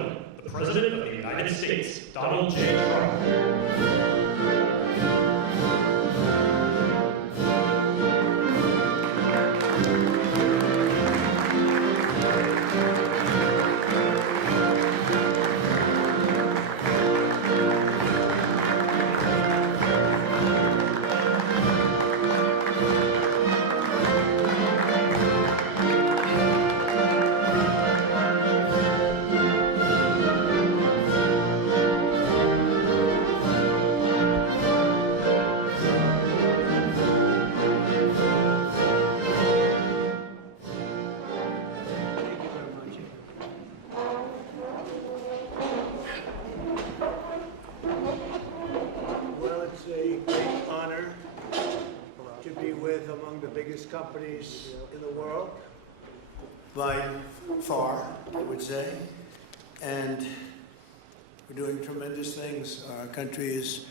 gentlemen, the President of the United States, Donald J. Trump. Well, it's a great honor to be with among the biggest companies in the world, by far, I would say. And we're doing tremendous things. Our country is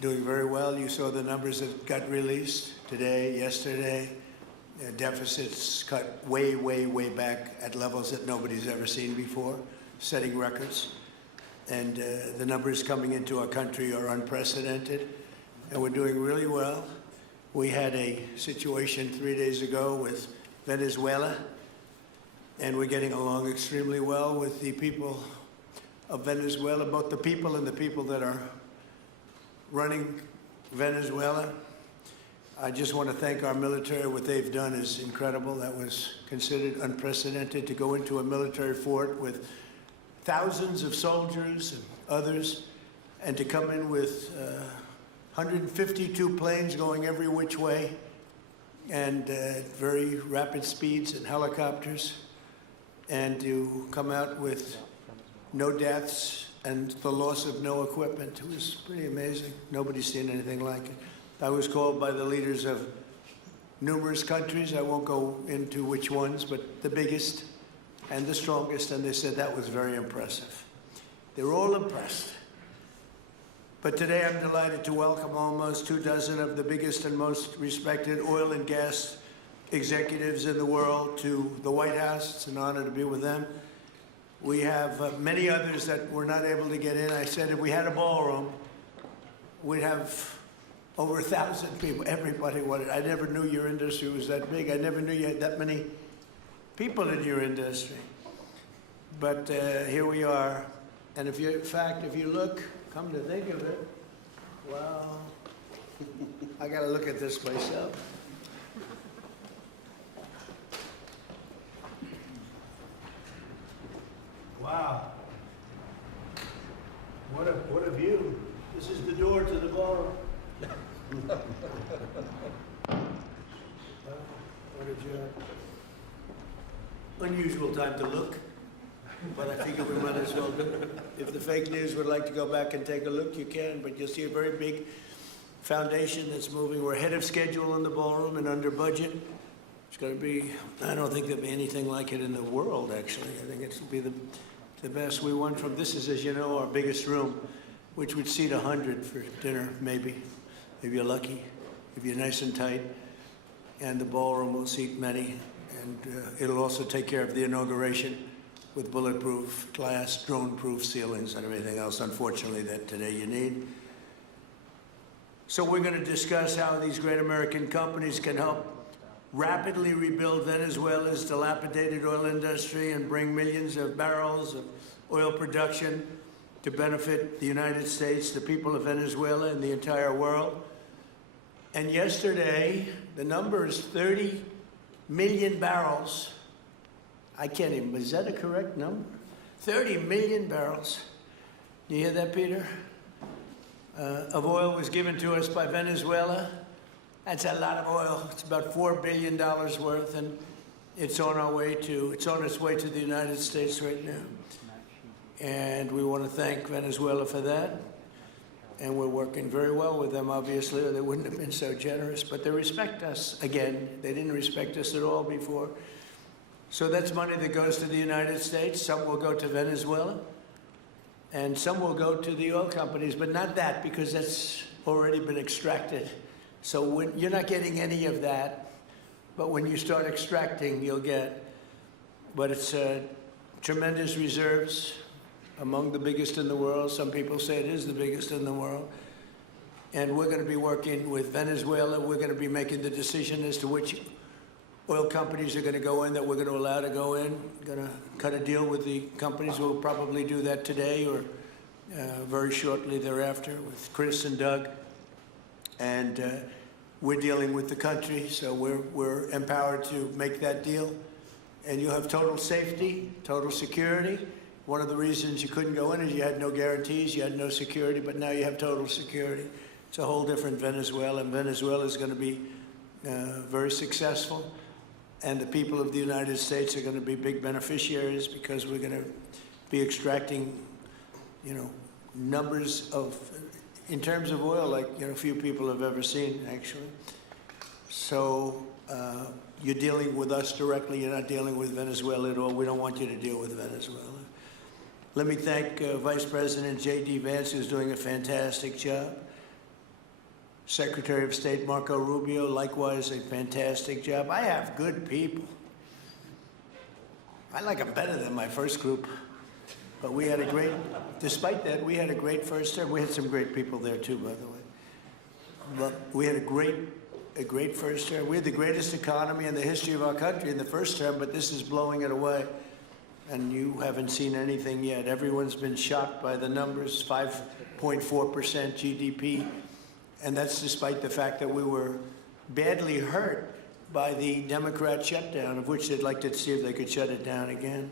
doing very well. You saw the numbers that got released today, yesterday. Deficits cut way, way, way back at levels that nobody's ever seen before, setting records. And the numbers coming into our country are unprecedented, and we're doing really well. We had a situation 3 days ago with Venezuela, and we're getting along extremely well with the people of Venezuela, both the people and the people that are running Venezuela. I just want to thank our military. What they've done is incredible. That was considered unprecedented, to go into a military fort with thousands of soldiers and others, and to come in with 152 planes going every which way, and at very rapid speeds, and helicopters, and to come out with no deaths and the loss of no equipment. It was pretty amazing. Nobody's seen anything like it. I was called by the leaders of numerous countries. I won't go into which ones, but the biggest and the strongest, and they said that was very impressive. They were all impressed. But today I'm delighted to welcome almost 24 of the biggest and most respected oil and gas executives in the world to the White House. It's an honor to be with them. We have many others that were not able to get in. I said if we had a ballroom, we'd have over 1,000 people. Everybody wanted. I never knew your industry was that big. I never knew you had that many people in your industry. But here we are. And if you, in fact, if you look, come to think of it, well, I got to look at this myself. Wow. What a view. This is the door to the ballroom. What a job. Unusual time to look, but I figure we might as well do it. If the fake news would like to go back and take a look, you can, but you'll see a very big foundation that's moving. We're ahead of schedule in the ballroom and under budget. It's going to be, I don't think there'll be anything like it in the world, actually. I think it'll be the best. We won from, this is, as you know, our biggest room, which would seat 100 for dinner, maybe, if you're lucky, if you're nice and tight. And the ballroom will seat many. And it'll also take care of the inauguration with bulletproof glass, drone-proof ceilings, and everything else, unfortunately, that today you need. So we're going to discuss how these great American companies can help rapidly rebuild Venezuela's dilapidated oil industry and bring millions of barrels of oil production to benefit the United States, the people of Venezuela, and the entire world. And yesterday, the number is 30 million barrels. I can't even, is that a correct number? 30 million barrels. You hear that, Peter? Of oil was given to us by Venezuela. That's a lot of oil. It's about $4 billion worth, and it's on its way to the United States right now. And we want to thank Venezuela for that. And we're working very well with them, obviously, or they wouldn't have been so generous. But they respect us again. They didn't respect us at all before. So that's money that goes to the United States. Some will go to Venezuela, and some will go to the oil companies, but not that, because that's already been extracted. So when, you're not getting any of that, but when you start extracting, you'll get. But it's tremendous reserves, among the biggest in the world. Some people say it is the biggest in the world. And we're going to be working with Venezuela. We're going to be making the decision as to which oil companies are going to go in, that we're going to allow to go in. We're going to cut a deal with the companies. We'll probably do that today or very shortly thereafter with Chris and Doug. And we're dealing with the country, so we're empowered to make that deal. And you have total safety, total security. One of the reasons you couldn't go in is you had no guarantees, you had no security, but now you have total security. It's a whole different Venezuela, and Venezuela is going to be very successful. And the people of the United States are going to be big beneficiaries because we're going to be extracting, numbers of, in terms of oil, like few people have ever seen, actually. So you're dealing with us directly. You're not dealing with Venezuela at all. We don't want you to deal with Venezuela. Let me thank Vice President J.D. Vance, who's doing a fantastic job. Secretary of State Marco Rubio, likewise a fantastic job. I have good people. I like them better than my first group. But we had a great, despite that, we had a great first term. We had some great people there too, by the way. But we had a great first term. We had the greatest economy in the history of our country in the first term, but this is blowing it away. And you haven't seen anything yet. Everyone's been shocked by the numbers, 5.4% GDP. And that's despite the fact that we were badly hurt by the Democrat shutdown, of which they'd like to see if they could shut it down again.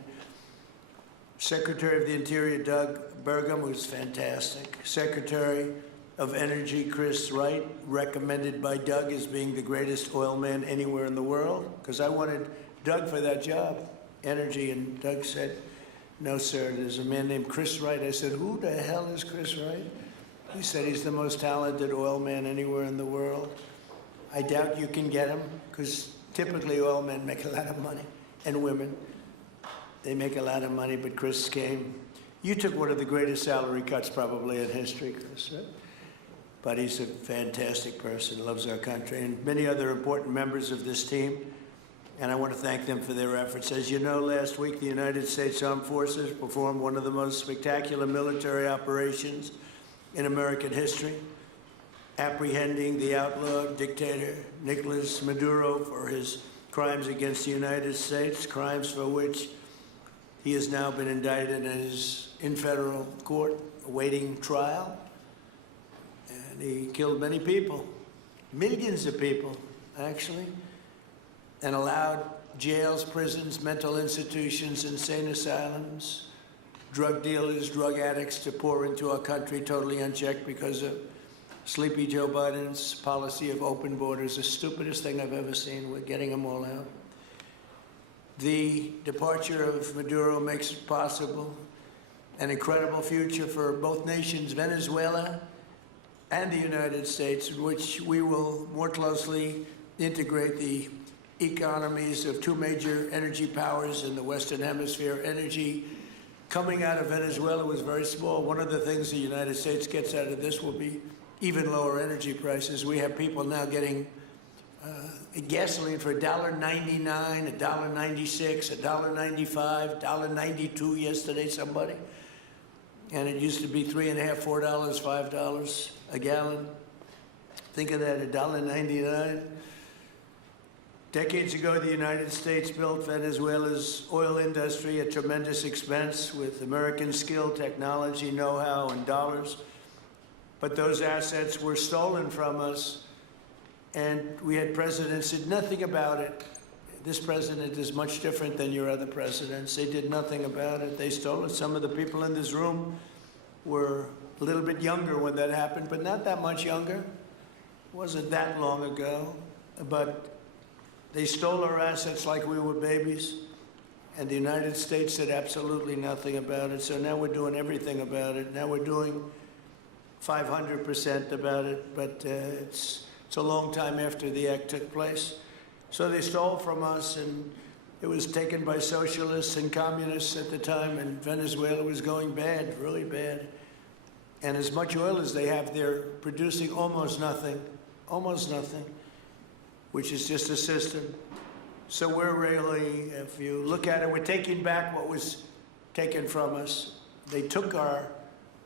Secretary of the Interior, Doug Burgum, was fantastic. Secretary of Energy, Chris Wright, recommended by Doug as being the greatest oil man anywhere in the world, because I wanted Doug for that job, energy, and Doug said, no, sir, there's a man named Chris Wright. I said, who the hell is Chris Wright? He said he's the most talented oil man anywhere in the world. I doubt you can get him, because typically oil men make a lot of money, and women. They make a lot of money, but Chris came. You took one of the greatest salary cuts probably in history, Chris, right? But he's a fantastic person, loves our country, and many other important members of this team. And I want to thank them for their efforts. As you know, last week, the United States Armed Forces performed one of the most spectacular military operations in American history, apprehending the outlaw dictator Nicolas Maduro for his crimes against the United States, crimes for which he has now been indicted and is in federal court awaiting trial. And he killed many people, millions of people, actually, and allowed jails, prisons, mental institutions, insane asylums, drug dealers, drug addicts to pour into our country totally unchecked because of Sleepy Joe Biden's policy of open borders, the stupidest thing I've ever seen. We're getting them all out. The departure of Maduro makes it possible an incredible future for both nations, Venezuela and the United States, in which we will more closely integrate the economies of two major energy powers in the Western Hemisphere. Energy coming out of Venezuela was very small. One of the things the United States gets out of this will be even lower energy prices. We have people now getting gasoline for $1.99, $1.96, $1.95, $1.92 yesterday, somebody. And it used to be $3.50, $4, $5 a gallon. Think of that, $1.99. Decades ago, the United States built Venezuela's oil industry at tremendous expense with American skill, technology, know-how, and dollars. But those assets were stolen from us, and we had presidents who did nothing about it. This president is much different than your other presidents. They did nothing about it. They stole it. Some of the people in this room were a little bit younger when that happened, but not that much younger. It wasn't that long ago. But they stole our assets like we were babies, and the United States did absolutely nothing about it. So now we're doing everything about it. Now we're doing 500% about it, but it's a long time after the act took place. So they stole from us, and it was taken by socialists and communists at the time, and Venezuela was going bad, really bad. And as much oil as they have, they're producing almost nothing, which is just a system. So we're really, if you look at it, we're taking back what was taken from us. They took our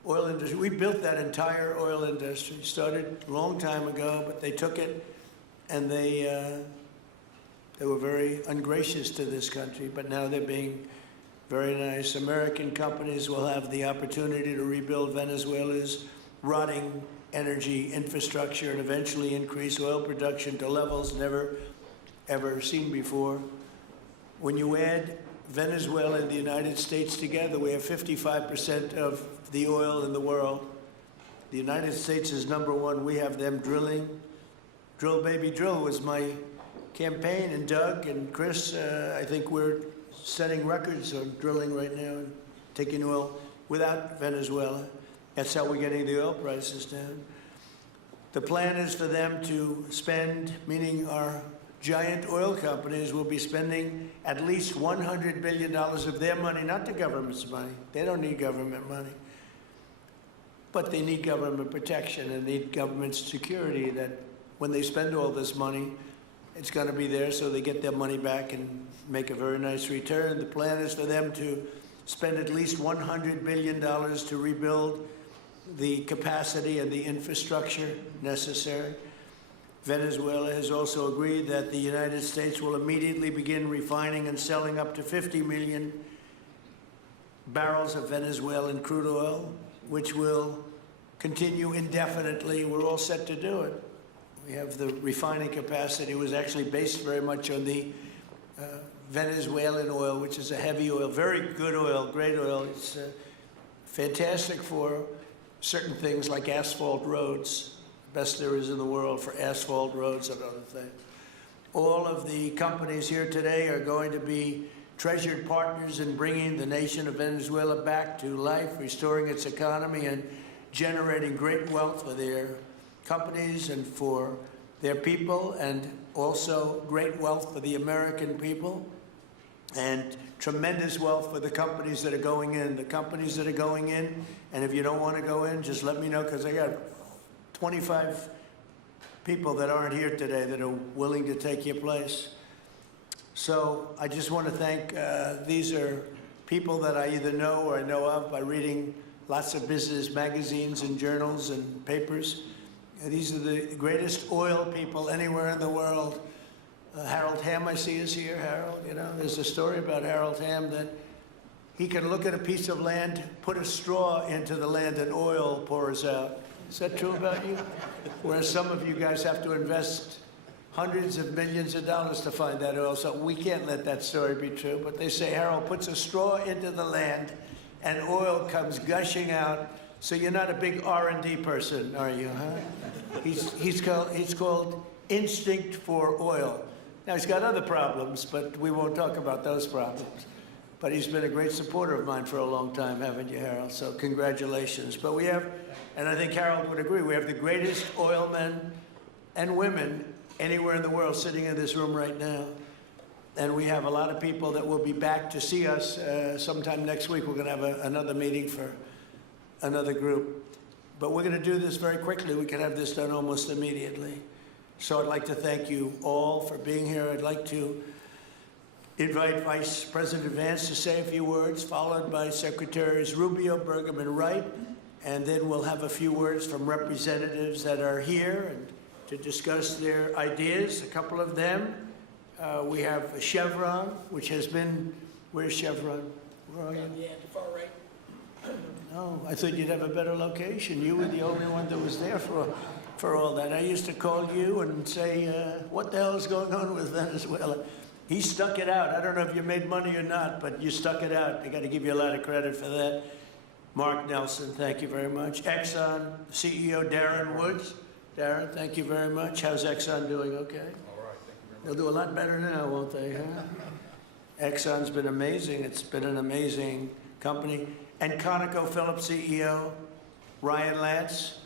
oil industry. We built that entire oil industry. Started a long time ago, but they took it, and they were very ungracious to this country, but now they're being very nice. American companies will have the opportunity to rebuild Venezuela's rotting energy infrastructure and eventually increase oil production to levels never, ever seen before. When you add Venezuela and the United States together, we have 55% of the oil in the world. The United States is #1. We have them drilling. Drill, baby, drill was my campaign, and Doug and Chris, I think we're setting records on drilling right now and taking oil without Venezuela. That's how we're getting the oil prices down. The plan is for them to spend, meaning our giant oil companies will be spending at least $100 billion of their money, not the government's money. They don't need government money. But they need government protection and need government security that when they spend all this money, it's going to be there so they get their money back and make a very nice return. The plan is for them to spend at least $100 billion to rebuild the capacity and the infrastructure necessary. Venezuela has also agreed that the United States will immediately begin refining and selling up to 50 million barrels of Venezuelan crude oil, which will continue indefinitely. We're all set to do it. We have the refining capacity. It was actually based very much on the Venezuelan oil, which is a heavy oil, very good oil, great oil. It's fantastic for certain things like asphalt roads, best there is in the world for asphalt roads and other things. All of the companies here today are going to be treasured partners in bringing the nation of Venezuela back to life, restoring its economy, and generating great wealth for their companies and for their people, and also great wealth for the American people, and tremendous wealth for the companies that are going in. The companies that are going in, and if you don't want to go in, just let me know, because I got 25 people that aren't here today that are willing to take your place. So I just want to thank, these are people that I either know or I know of by reading lots of business magazines and journals and papers. These are the greatest oil people anywhere in the world. Harold Hamm, I see, is here. Harold, you know, there's a story about Harold Hamm that he can look at a piece of land, put a straw into the land, and oil pours out. Is that true about you? Whereas some of you guys have to invest hundreds of millions of dollars to find that oil, so we can't let that story be true. But they say Harold puts a straw into the land, and oil comes gushing out. So you're not a big R&D person, are you, huh? He's called Instinct for Oil. Now, he's got other problems, but we won't talk about those problems. But he's been a great supporter of mine for a long time, haven't you, Harold? So congratulations. But we have, and I think Harold would agree, we have the greatest oil men and women anywhere in the world sitting in this room right now. And we have a lot of people that will be back to see us sometime next week. We're going to have another meeting for another group. But we're going to do this very quickly. We can have this done almost immediately. So I'd like to thank you all for being here. I'd like to invite Vice President Vance to say a few words, followed by Secretaries Rubio, Burgum, and Wright. And then we'll have a few words from representatives that are here and to discuss their ideas, a couple of them. We have Chevron, which has been, where's Chevron? Where are you? Yeah, the far right. No, I thought you'd have a better location. You were the only one that was there for all that. I used to call you and say, what the hell is going on with Venezuela? He stuck it out. I don't know if you made money or not, but you stuck it out. I got to give you a lot of credit for that. Mark Nelson, thank you very much. Exxon CEO Darren Woods. Darren, thank you very much. How's Exxon doing? Okay? All right, thank you very much. They'll do a lot better now, won't they? Huh? Exxon's been amazing. It's been an amazing company. And ConocoPhillips CEO Ryan Lance,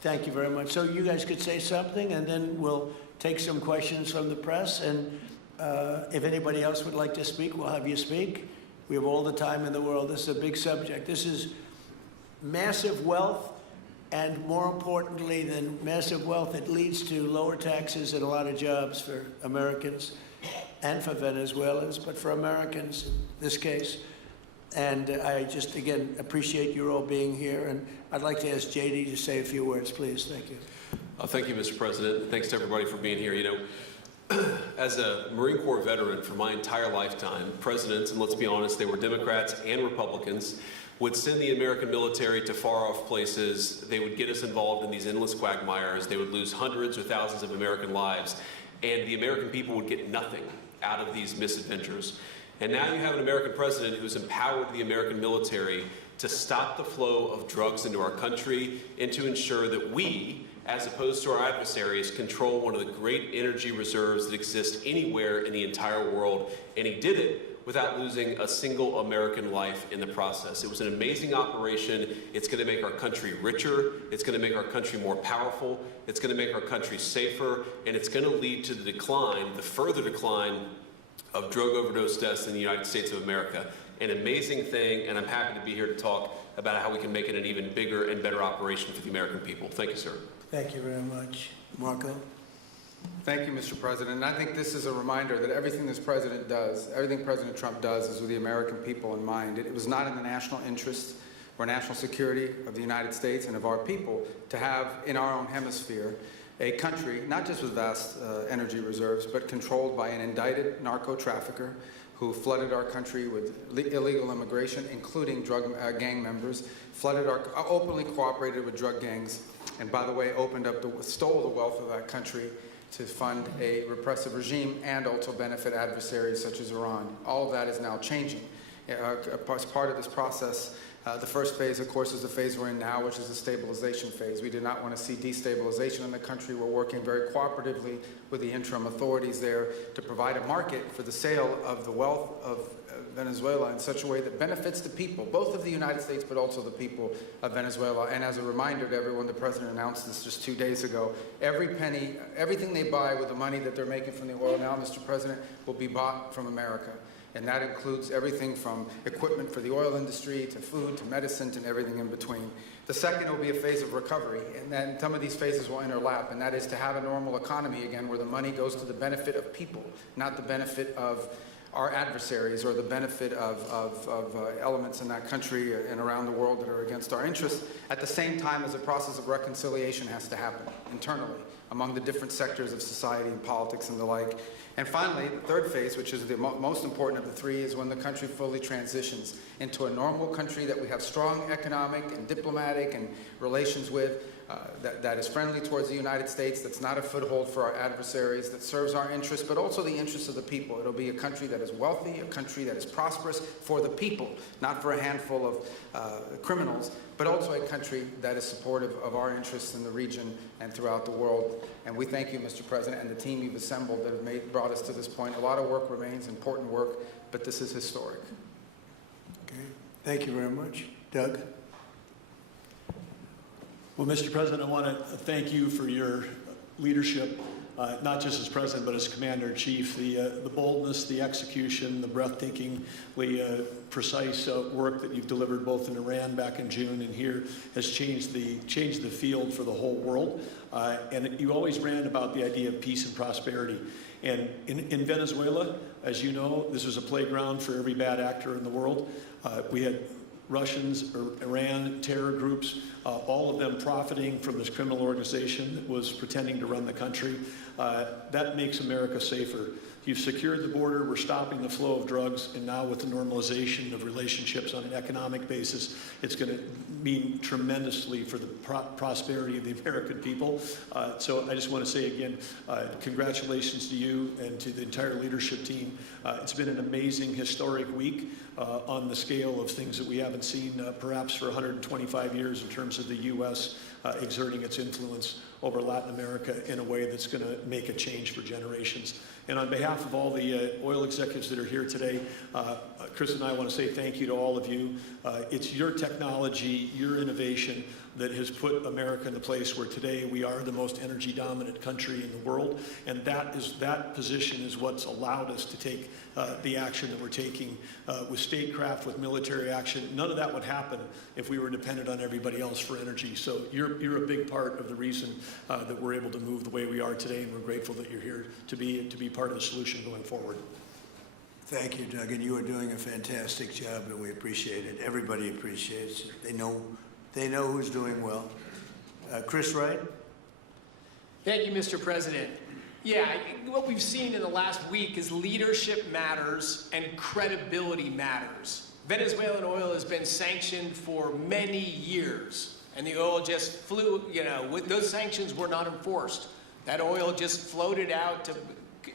thank you very much. So you guys could say something, and then we'll take some questions from the press. And if anybody else would like to speak, we'll have you speak. We have all the time in the world. This is a big subject. This is massive wealth, and more importantly than massive wealth, it leads to lower taxes and a lot of jobs for Americans and for Venezuelans, but for Americans in this case. And I just, again, appreciate you all being here. And I'd like to ask JD to say a few words, please. Thank you. Thank you, Mr. President. Thanks to everybody for being here. You know, as a Marine Corps veteran for my entire lifetime, presidents, and let's be honest, they were Democrats and Republicans, would send the American military to far-off places. They would get us involved in these endless quagmires. They would lose hundreds or thousands of American lives, and the American people would get nothing out of these misadventures. And now you have an American president who's empowered the American military to stop the flow of drugs into our country and to ensure that we, as opposed to our adversaries, control one of the great energy reserves that exist anywhere in the entire world. And he did it without losing a single American life in the process. It was an amazing operation. It's going to make our country richer. It's going to make our country more powerful. It's going to make our country safer. And it's going to lead to the decline, the further decline of drug overdose deaths in the United States of America. An amazing thing, and I'm happy to be here to talk about how we can make it an even bigger and better operation for the American people. Thank you, sir. Thank you very much. Marco? Thank you, Mr. President. And I think this is a reminder that everything this president does, everything President Trump does, is with the American people in mind. It was not in the national interest or national security of the United States and of our people to have in our own hemisphere a country, not just with vast energy reserves, but controlled by an indicted narco trafficker who flooded our country with illegal immigration, including drug gang members, openly cooperated with drug gangs, and by the way, stole the wealth of that country to fund a repressive regime and also benefit adversaries such as Iran. All of that is now changing. As part of this process, the first phase, of course, is the phase we're in now, which is the stabilization phase. We do not want to see destabilization in the country. We're working very cooperatively with the interim authorities there to provide a market for the sale of the wealth of Venezuela in such a way that benefits the people, both of the United States, but also the people of Venezuela. And as a reminder to everyone, the president announced this just 2 days ago. Every penny, everything they buy with the money that they're making from the oil now, Mr. President, will be bought from America. And that includes everything from equipment for the oil industry, to food, to medicine, and everything in between. The second will be a phase of recovery, and then some of these phases will overlap, and that is to have a normal economy again where the money goes to the benefit of people, not the benefit of our adversaries or the benefit of elements in that country and around the world that are against our interests, at the same time as a process of reconciliation has to happen internally among the different sectors of society and politics and the like. And finally, the third phase, which is the most important of the three, is when the country fully transitions into a normal country that we have strong economic and diplomatic and relations with, that is friendly towards the United States, that's not a foothold for our adversaries, that serves our interests, but also the interests of the people. It'll be a country that is wealthy, a country that is prosperous for the people, not for a handful of criminals, but also a country that is supportive of our interests in the region and throughout the world. And we thank you, Mr. President, and the team you've assembled that have brought us to this point. A lot of work remains, important work, but this is historic. Okay. Thank you very much. Doug? Well, Mr. President, I want to thank you for your leadership, not just as President, but as Commander-in-Chief. The boldness, the execution, the breathtakingly precise work that you've delivered both in Iran back in June and here has changed the field for the whole world. And you always ran about the idea of peace and prosperity. And in Venezuela, as you know, this was a playground for every bad actor in the world. We had Russians, Iran, terror groups, all of them profiting from this criminal organization that was pretending to run the country. That makes America safer. You've secured the border, we're stopping the flow of drugs, and now with the normalization of relationships on an economic basis, it's going to mean tremendously for the prosperity of the American people. So I just want to say again, congratulations to you and to the entire leadership team. It's been an amazing, historic week on the scale of things that we haven't seen perhaps for 125 years in terms of the U.S. Exerting its influence over Latin America in a way that's going to make a change for generations. And on behalf of all the oil executives that are here today, Chris and I want to say thank you to all of you. It's your technology, your innovation that has put America in the place where today we are the most energy dominant country in the world. And that position is what's allowed us to take the action that we're taking with statecraft, with military action. None of that would happen if we were dependent on everybody else for energy. So you're a big part of the reason that we're able to move the way we are today, and we're grateful that you're here to be part of the solution going forward. Thank you, Doug, and you are doing a fantastic job, and we appreciate it. Everybody appreciates it. They know who's doing well. Chris Wright? Thank you, Mr. President. Yeah, what we've seen in the last week is leadership matters and credibility matters. Venezuelan oil has been sanctioned for many years, and the oil just flew, those sanctions were not enforced. That oil just floated out,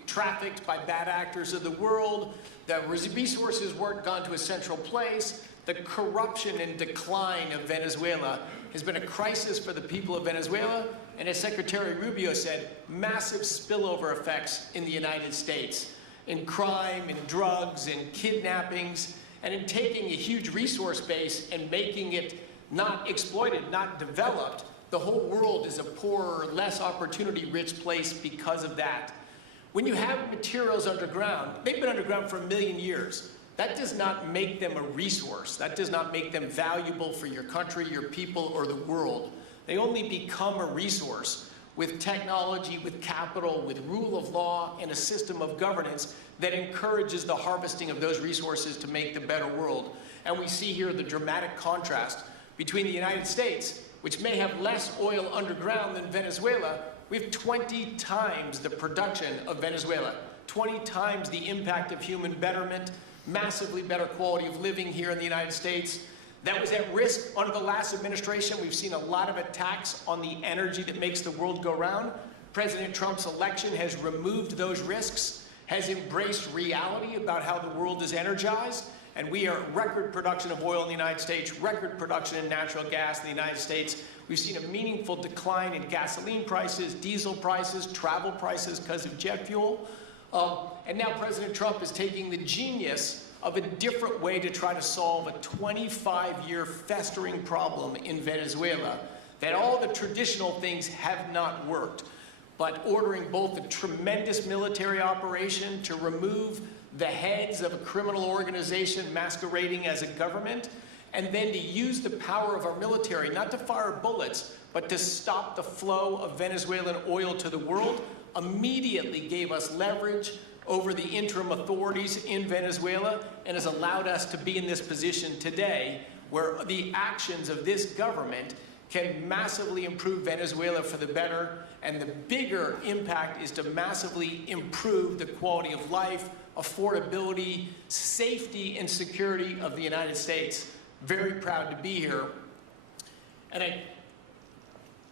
trafficked by bad actors of the world. The resources weren't gone to a central place. The corruption and decline of Venezuela has been a crisis for the people of Venezuela, and as Secretary Rubio said, massive spillover effects in the United States, in crime, in drugs, in kidnappings, and in taking a huge resource base and making it not exploited, not developed. The whole world is a poorer, less opportunity-rich place because of that. When you have materials underground, they've been underground for 1 million years. That does not make them a resource. That does not make them valuable for your country, your people, or the world. They only become a resource with technology, with capital, with rule of law, and a system of governance that encourages the harvesting of those resources to make the better world. And we see here the dramatic contrast between the United States, which may have less oil underground than Venezuela. We have 20 times the production of Venezuela, 20 times the impact of human betterment, massively better quality of living here in the United States. That was at risk under the last administration. We've seen a lot of attacks on the energy that makes the world go round. President Trump's election has removed those risks, has embraced reality about how the world is energized, and we are record production of oil in the United States, record production in natural gas in the United States. We've seen a meaningful decline in gasoline prices, diesel prices, travel prices because of jet fuel. And now President Trump is taking the genius of a different way to try to solve a 25-year festering problem in Venezuela, that all the traditional things have not worked, but ordering both a tremendous military operation to remove the heads of a criminal organization masquerading as a government, and then to use the power of our military, not to fire bullets, but to stop the flow of Venezuelan oil to the world, immediately gave us leverage over the interim authorities in Venezuela and has allowed us to be in this position today where the actions of this government can massively improve Venezuela for the better, and the bigger impact is to massively improve the quality of life, affordability, safety, and security of the United States. Very proud to be here. And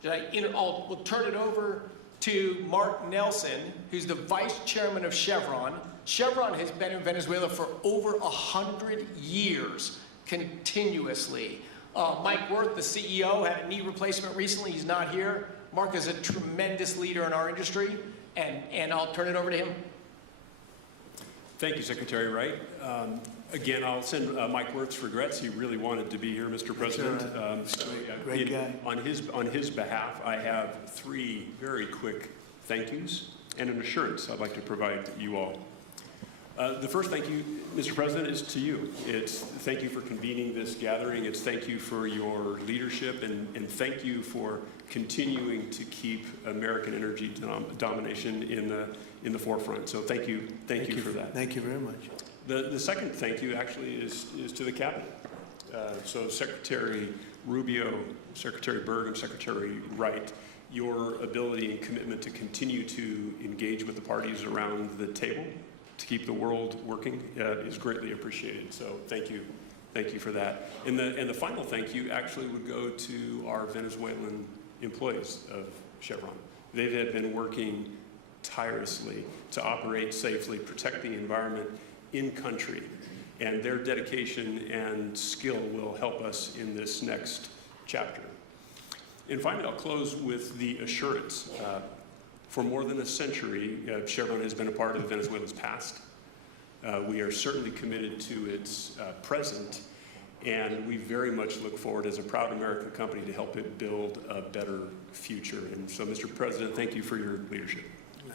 we'll turn it over to Mark Nelson, who's the vice chairman of Chevron. Chevron has been in Venezuela for over 100 years, continuously. Mike Wirth, the CEO, had a knee replacement recently. He's not here. Mark is a tremendous leader in our industry, and I'll turn it over to him. Thank you, Secretary Wright. Again, I'll send Mike Wirth's regrets. He really wanted to be here, Mr. President. Great guy. On his behalf, I have 3 very quick thank yous and an assurance I'd like to provide to you all. The first thank you, Mr. President, is to you. It's thank you for convening this gathering. It's thank you for your leadership, and thank you for continuing to keep American energy domination in the forefront. So thank you for that. Thank you very much. The second thank you actually is to the cabinet. So Secretary Rubio, Secretary Berg, and Secretary Wright, your ability and commitment to continue to engage with the parties around the table to keep the world working is greatly appreciated. So thank you for that. And the final thank you actually would go to our Venezuelan employees of Chevron. They have been working tirelessly to operate safely, protect the environment in country, and their dedication and skill will help us in this next chapter. And finally, I'll close with the assurance. For more than a century, Chevron has been a part of Venezuela's past. We are certainly committed to its present, and we very much look forward as a proud American company to help it build a better future. And so, Mr. President, thank you for your leadership.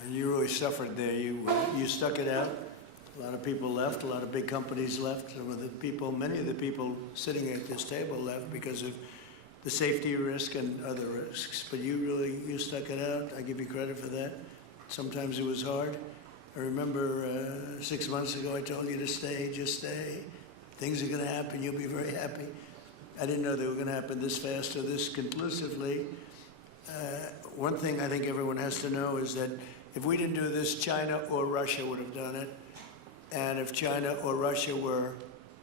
You really suffered there. You stuck it out. A lot of people left. A lot of big companies left. Many of the people sitting at this table left because of the safety risk and other risks. But you stuck it out. I give you credit for that. Sometimes it was hard. I remember 6 months ago I told you to stay, just stay. Things are going to happen, you'll be very happy. I didn't know they were going to happen this fast or this conclusively. One thing I think everyone has to know is that if we didn't do this, China or Russia would have done it. And if China or Russia were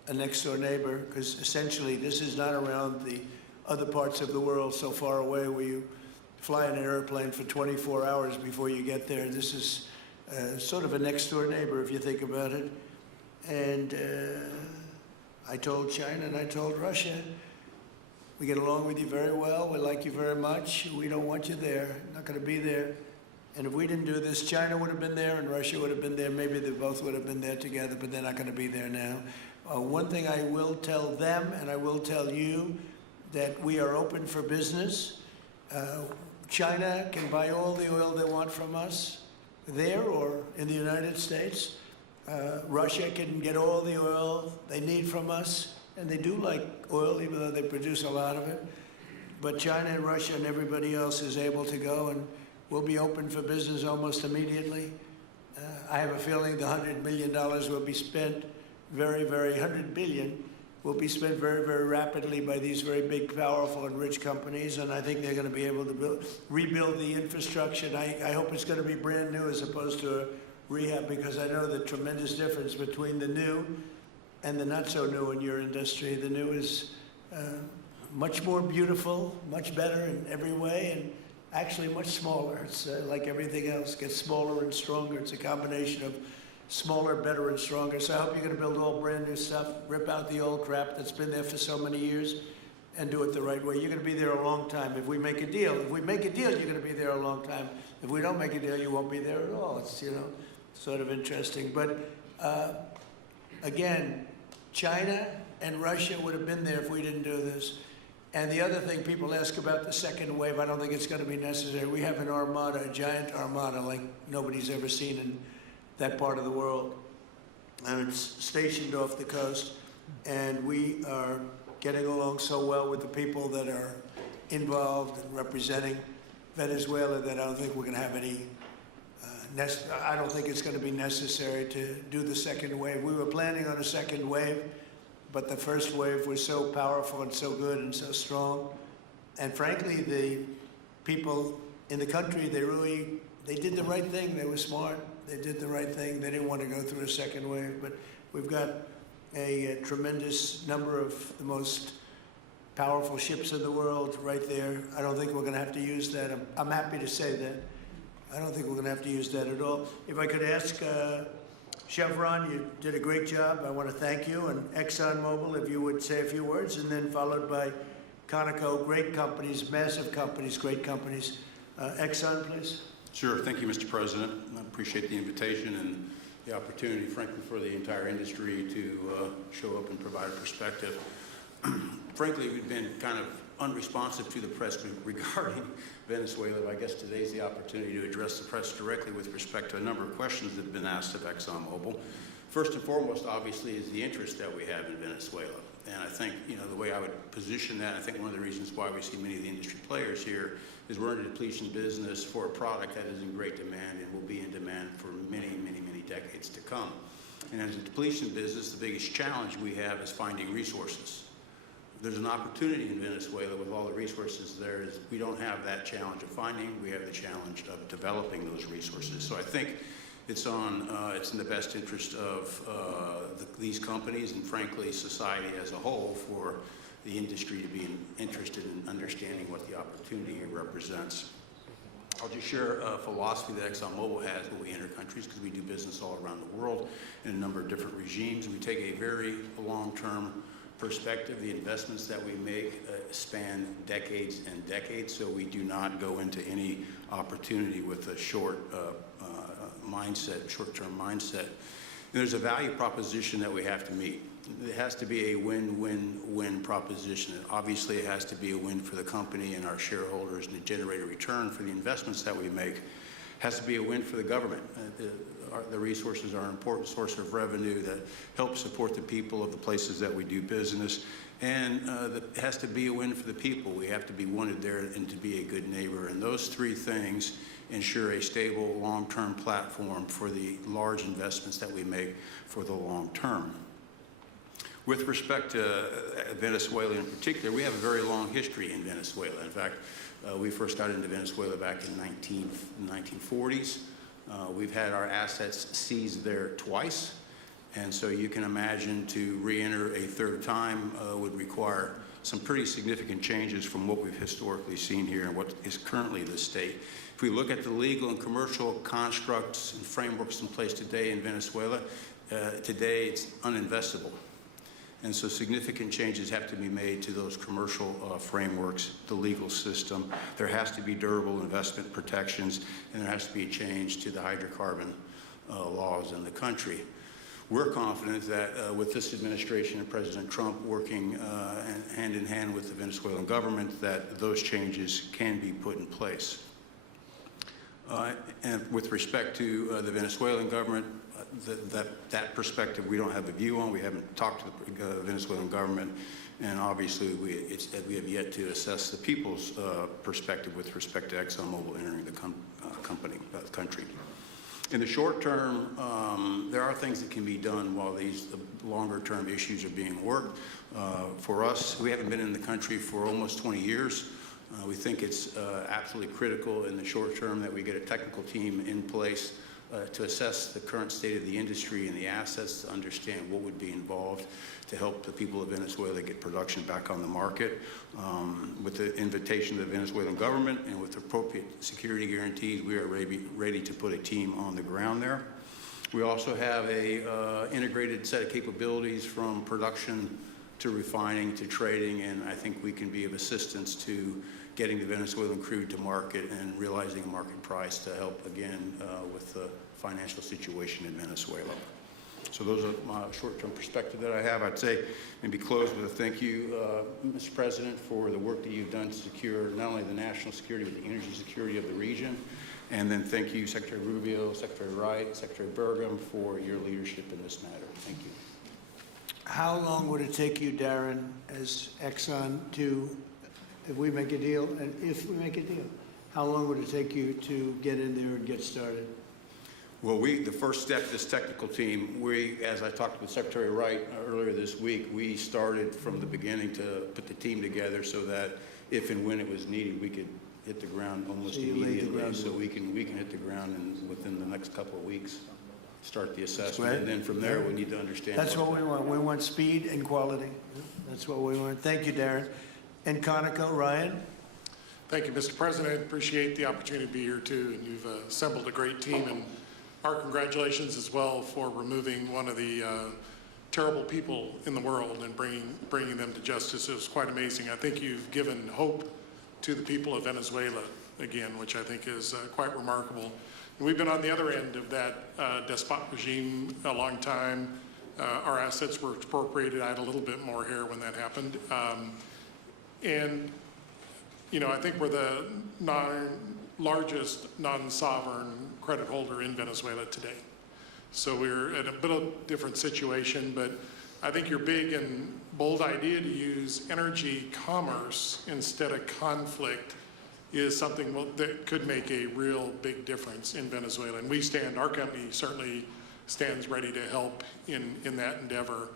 a next-door neighbor, because essentially this is not around the other parts of the world so far away where you fly in an airplane for 24 hours before you get there. This is sort of a next-door neighbor if you think about it. And I told China and I told Russia, we get along with you very well, we like you very much, we don't want you there, not going to be there. And if we didn't do this, China would have been there and Russia would have been there. Maybe they both would have been there together, but they're not going to be there now. One thing I will tell them, and I will tell you, that we are open for business. China can buy all the oil they want from us there or in the United States. Russia can get all the oil they need from us, and they do like oil, even though they produce a lot of it. But China and Russia and everybody else is able to go, and we'll be open for business almost immediately. I have a feeling the $100 million will be spent $100 billion will be spent very, very rapidly by these very big, powerful, and rich companies, and I think they're going to be able to rebuild the infrastructure. And I hope it's going to be brand new as opposed to a rehab, because I know the tremendous difference between the new and the not so new in your industry. The new is much more beautiful, much better in every way, and actually much smaller. It's like everything else, gets smaller and stronger. It's a combination of smaller, better, and stronger. So I hope you're going to build all brand new stuff, rip out the old crap that's been there for so many years, and do it the right way. You're going to be there a long time. If we make a deal, you're going to be there a long time. If we don't make a deal, you won't be there at all. It's, you know, sort of interesting. But again, China and Russia would have been there if we didn't do this. And the other thing people ask about the second wave, I don't think it's going to be necessary. We have an armada, a giant armada like nobody's ever seen in that part of the world. And it's stationed off the coast. And we are getting along so well with the people that are involved in representing Venezuela that I don't think we're going to have any, I don't think it's going to be necessary to do the second wave. We were planning on a second wave, but the first wave was so powerful and so good and so strong. And frankly, the people in the country, they did the right thing. They were smart. They did the right thing. They didn't want to go through a second wave. But we've got a tremendous number of the most powerful ships in the world right there. I don't think we're going to have to use that. I'm happy to say that. I don't think we're going to have to use that at all. If I could ask Chevron, you did a great job. I want to thank you. And ExxonMobil, if you would say a few words, and then followed by Conoco, great companies, massive companies, great companies. Exxon, please. Sure. Thank you, Mr. President. I appreciate the invitation and the opportunity, frankly, for the entire industry to show up and provide a perspective. Frankly, we've been kind of unresponsive to the press regarding Venezuela. I guess today's the opportunity to address the press directly with respect to a number of questions that have been asked of ExxonMobil. First and foremost, obviously, is the interest that we have in Venezuela. And I think, you know, the way I would position that, I think one of the reasons why we see many of the industry players here is we're in a depletion business for a product that is in great demand and will be in demand for many, many, many decades to come. And as a depletion business, the biggest challenge we have is finding resources. There's an opportunity in Venezuela with all the resources there. Is we don't have that challenge of finding, we have the challenge of developing those resources. So I think it's in the best interest of these companies and frankly society as a whole for the industry to be interested in understanding what the opportunity represents. I'll just share a philosophy that ExxonMobil has when we enter countries, because we do business all around the world in a number of different regimes. We take a very long-term perspective. The investments that we make span decades and decades, so we do not go into any opportunity with a short-term mindset. And there's a value proposition that we have to meet. It has to be a win-win-win proposition. Obviously, it has to be a win for the company and our shareholders and to generate a return for the investments that we make. Has to be a win for the government. The resources are an important source of revenue that help support the people of the places that we do business. And it has to be a win for the people. We have to be wanted there and to be a good neighbor. And those three things ensure a stable, long-term platform for the large investments that we make for the long term. With respect to Venezuela in particular, we have a very long history in Venezuela. In fact, we first got into Venezuela back in the 1940s. We've had our assets seized there twice. And so you can imagine to re-enter a third time would require some pretty significant changes from what we've historically seen here and what is currently the state. If we look at the legal and commercial constructs and frameworks in place today in Venezuela, today it's uninvestable. And so significant changes have to be made to those commercial frameworks, the legal system. There has to be durable investment protections, and there has to be a change to the hydrocarbon laws in the country. We're confident that with this administration and President Trump working hand in hand with the Venezuelan government, that those changes can be put in place. And with respect to the Venezuelan government, that perspective we don't have a view on. We haven't talked to the Venezuelan government, and obviously we have yet to assess the people's perspective with respect to ExxonMobil entering the country. In the short term, there are things that can be done while the longer-term issues are being worked. For us, we haven't been in the country for almost 20 years. We think it's absolutely critical in the short term that we get a technical team in place to assess the current state of the industry and the assets, to understand what would be involved to help the people of Venezuela get production back on the market. With the invitation of the Venezuelan government and with appropriate security guarantees, we are ready to put a team on the ground there. We also have a integrated set of capabilities from production to refining to trading, and I think we can be of assistance to getting the Venezuelan crude to market and realizing a market price to help, again, with the financial situation in Venezuela. So those are my short-term perspective that I have. I'd say maybe close with a thank you, Mr. President, for the work that you've done to secure not only the national security, but the energy security of the region. And then thank you, Secretary Rubio, Secretary Wright, Secretary Burgum, for your leadership in this matter. Thank you. How long would it take you, Darren, as Exxon to, if we make a deal, and if we make a deal, how long would it take you to get in there and get started? Well, the first step, this technical team, as I talked with Secretary Wright earlier this week, we started from the beginning to put the team together so that if and when it was needed, we could hit the ground almost immediately. So we can hit the ground and within the next couple of weeks start the assessment. And then from there, we need to understand. That's what we want. We want speed and quality. That's what we want. Thank you, Darren. And Conoco, Ryan? Thank you, Mr. President. Appreciate the opportunity to be here, too. And you've assembled a great team. And our congratulations as well for removing one of the terrible people in the world and bringing them to justice. It was quite amazing. I think you've given hope to the people of Venezuela again, which I think is quite remarkable. And we've been on the other end of that despot regime a long time. Our assets were expropriated. I had a little bit more hair when that happened. And, you know, I think we're the largest non-sovereign credit holder in Venezuela today. So we're in a bit of a different situation, but I think your big and bold idea to use energy commerce instead of conflict is something that could make a real big difference in Venezuela. And our company certainly stands ready to help in that endeavor.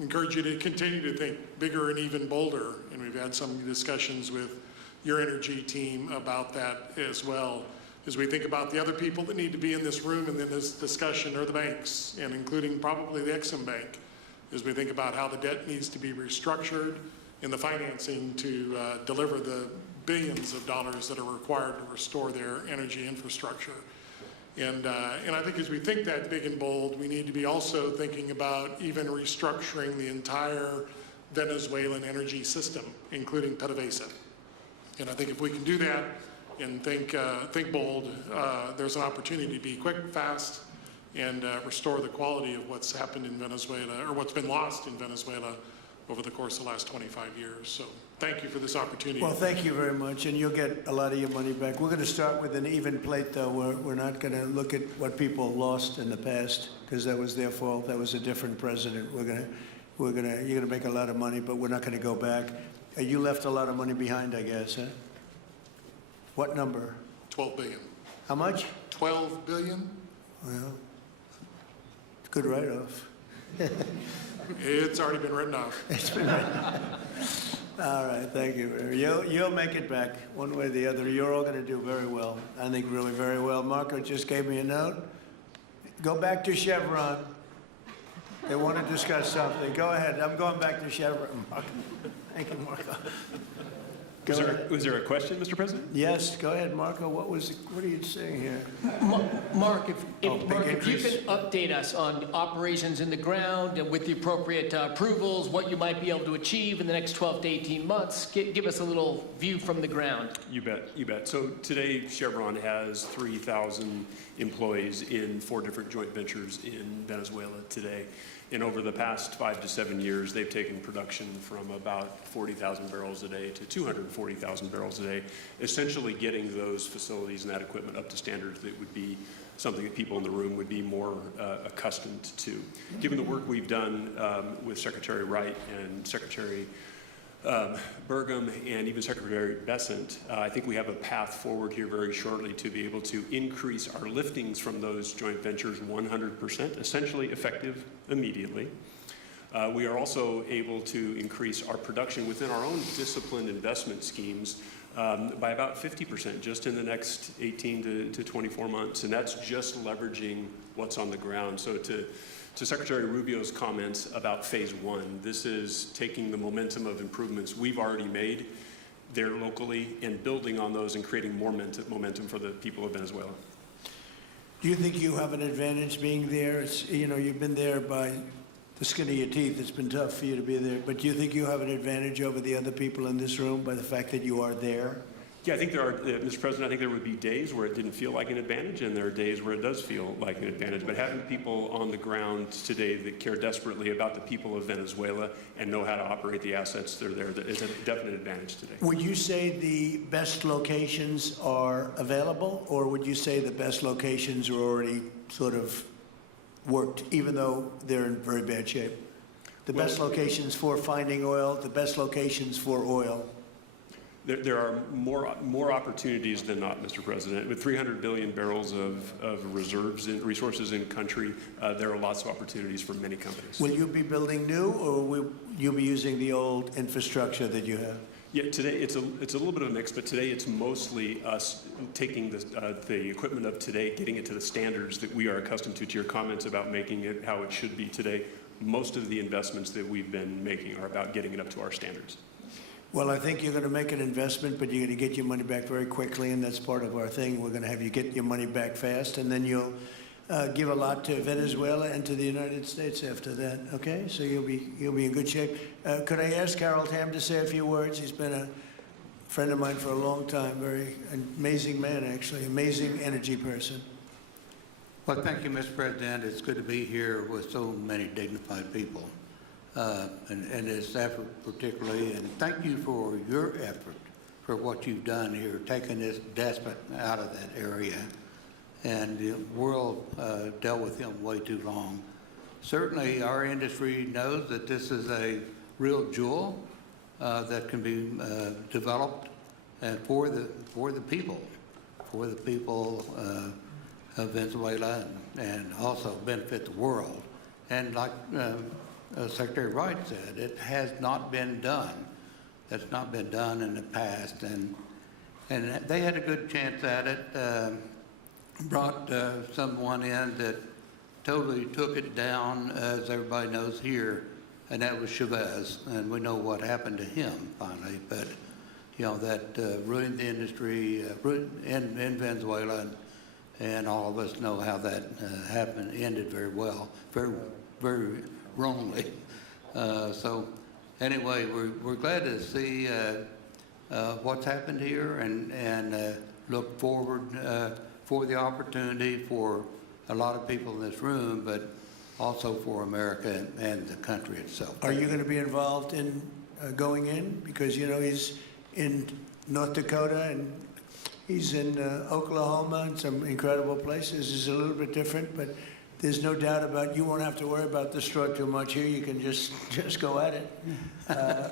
Encourage you to continue to think bigger and even bolder. And we've had some discussions with your energy team about that as well. As we think about the other people that need to be in this room and in this discussion are the banks, and including probably the Exim Bank, as we think about how the debt needs to be restructured and the financing to deliver the billions of dollars that are required to restore their energy infrastructure. And I think as we think that big and bold, we need to be also thinking about even restructuring the entire Venezuelan energy system, including PDVSA. And I think if we can do that and think bold, there's an opportunity to be quick, fast, and restore the quality of what's happened in Venezuela, or what's been lost in Venezuela over the course of the last 25 years. So thank you for this opportunity. Well, thank you very much, and you'll get a lot of your money back. We're going to start with an even plate, though. We're not going to look at what people lost in the past, because that was their fault. That was a different president. You're going to make a lot of money, but we're not going to go back. You left a lot of money behind, I guess, huh? What number? 12 billion. How much? 12 billion? Well, it's a good write-off. It's already been written off. It's been all right, thank you. You'll make it back one way or the other. You're all going to do very well. I think really very well. Marco just gave me a note. Go back to Chevron. They want to discuss something. Go ahead. I'm going back to Chevron. Marco. Thank you, Marco. Was there a question, Mr. President? Yes, go ahead, Marco. What are you saying here? Mark, if you increase. can update us on operations in the ground and with the appropriate approvals, what you might be able to achieve in the next 12 to 18 months, give us a little view from the ground. You bet, you bet. So today, Chevron has 3,000 employees in 4 different joint ventures in Venezuela today. And over the past 5 to 7 years, they've taken production from about 40,000 barrels a day to 240,000 barrels a day, essentially getting those facilities and that equipment up to standards that would be something that people in the room would be more accustomed to. Given the work we've done with Secretary Wright and Secretary Burgum and even Secretary Bessent, I think we have a path forward here very shortly to be able to increase our liftings from those joint ventures 100%, essentially effective immediately. We are also able to increase our production within our own disciplined investment schemes by about 50% just in the next 18 to 24 months, and that's just leveraging what's on the ground. So to Secretary Rubio's comments about phase 1, this is taking the momentum of improvements we've already made there locally and building on those and creating more momentum for the people of Venezuela. Do you think you have an advantage being there? It's, you've been there by the skin of your teeth. It's been tough for you to be there. But do you think you have an advantage over the other people in this room by the fact that you are there? Yeah, I think there are, Mr. President, I think there would be days where it didn't feel like an advantage, and there are days where it does feel like an advantage. But having people on the ground today that care desperately about the people of Venezuela and know how to operate the assets that are there is a definite advantage today. Would you say the best locations are available, or would you say the best locations are already sort of worked, even though they're in very bad shape? The best locations for finding oil, the best locations for oil. There are more opportunities than not, Mr. President. With 300 billion barrels of reserves and resources in country, there are lots of opportunities for many companies. Will you be building new, or will you be using the old infrastructure that you have? Yeah, today it's a little bit of a mix, but today it's mostly us taking the equipment of today, getting it to the standards that we are accustomed to your comments about making it how it should be today. Most of the investments that we've been making are about getting it up to our standards. Well, I think you're going to make an investment, but you're going to get your money back very quickly, and that's part of our thing. We're going to have you get your money back fast, and then you'll give a lot to Venezuela and to the United States after that. Okay, so you'll be in good shape. Could I ask Harold Hamm to say a few words? He's been a friend of mine for a long time. Very amazing man, actually, amazing energy person. Well, thank you, Mr. President. It's good to be here with so many dignified people. And this effort particularly, and thank you for your effort for what you've done here, taking this despot out of that area. And the world dealt with him way too long. Certainly our industry knows that this is a real jewel that can be developed for the people of Venezuela, and also benefit the world. And like Secretary Wright said, it has not been done. That's not been done in the past, and they had a good chance at it. Brought someone in that totally took it down, as everybody knows here, and that was Chavez, and we know what happened to him finally. But that ruined the industry in Venezuela, and all of us know how that happened, ended very well, very, very wrongly. So anyway, we're glad to see what's happened here, and look forward for the opportunity for a lot of people in this room, but also for America and the country itself. Are you going to be involved in going in? Because, you know, he's in North Dakota and he's in Oklahoma and some incredible places. It's a little bit different, but there's no doubt about you won't have to worry about the straw too much here. You can just go at it.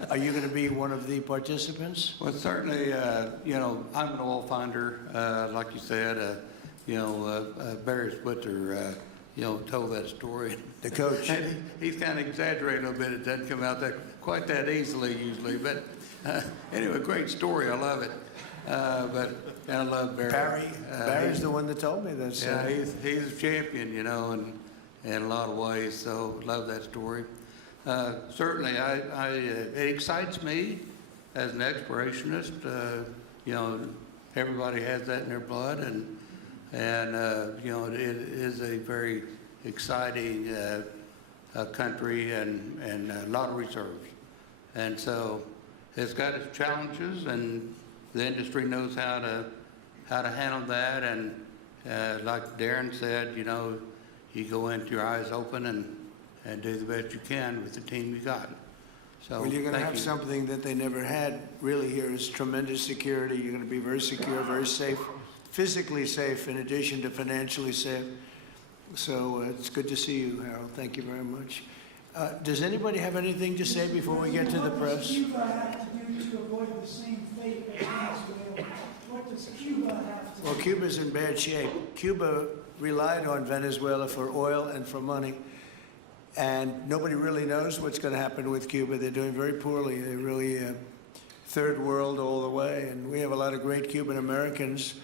Are you going to be one of the participants? Well, certainly, you know, I'm an oil finder, like you said. You know, Barry Spitzer, you know, told that story. The coach. He's kind of exaggerating a little bit. It doesn't come out quite that easily usually. But anyway, great story. I love it. But I love Barry. Barry's the one that told me this. Yeah, he's a champion, you know, in a lot of ways. So love that story. Certainly, it excites me as an explorationist. You know, everybody has that in their blood, and you know, it is a very exciting country and a lot of reserves. And so it's got its challenges, and the industry knows how to handle that. And like Darren said, you know, you go into your eyes open and do the best you can with the team you got. So Well, you're going to thank have you. something that they never had really here is tremendous security. You're going to be very secure, very safe, physically safe in addition to financially safe. So it's good to see you, Harold. Thank you very much. Does anybody have anything to say before we get to the press? What does Cuba have to do to avoid the same fate as Venezuela? What does Cuba have to do? Well, Cuba's in bad shape. Cuba relied on Venezuela for oil and for money. And nobody really knows what's going to happen with Cuba. They're doing very poorly. They're really third world all the way. And we have a lot of great Cuban Americans.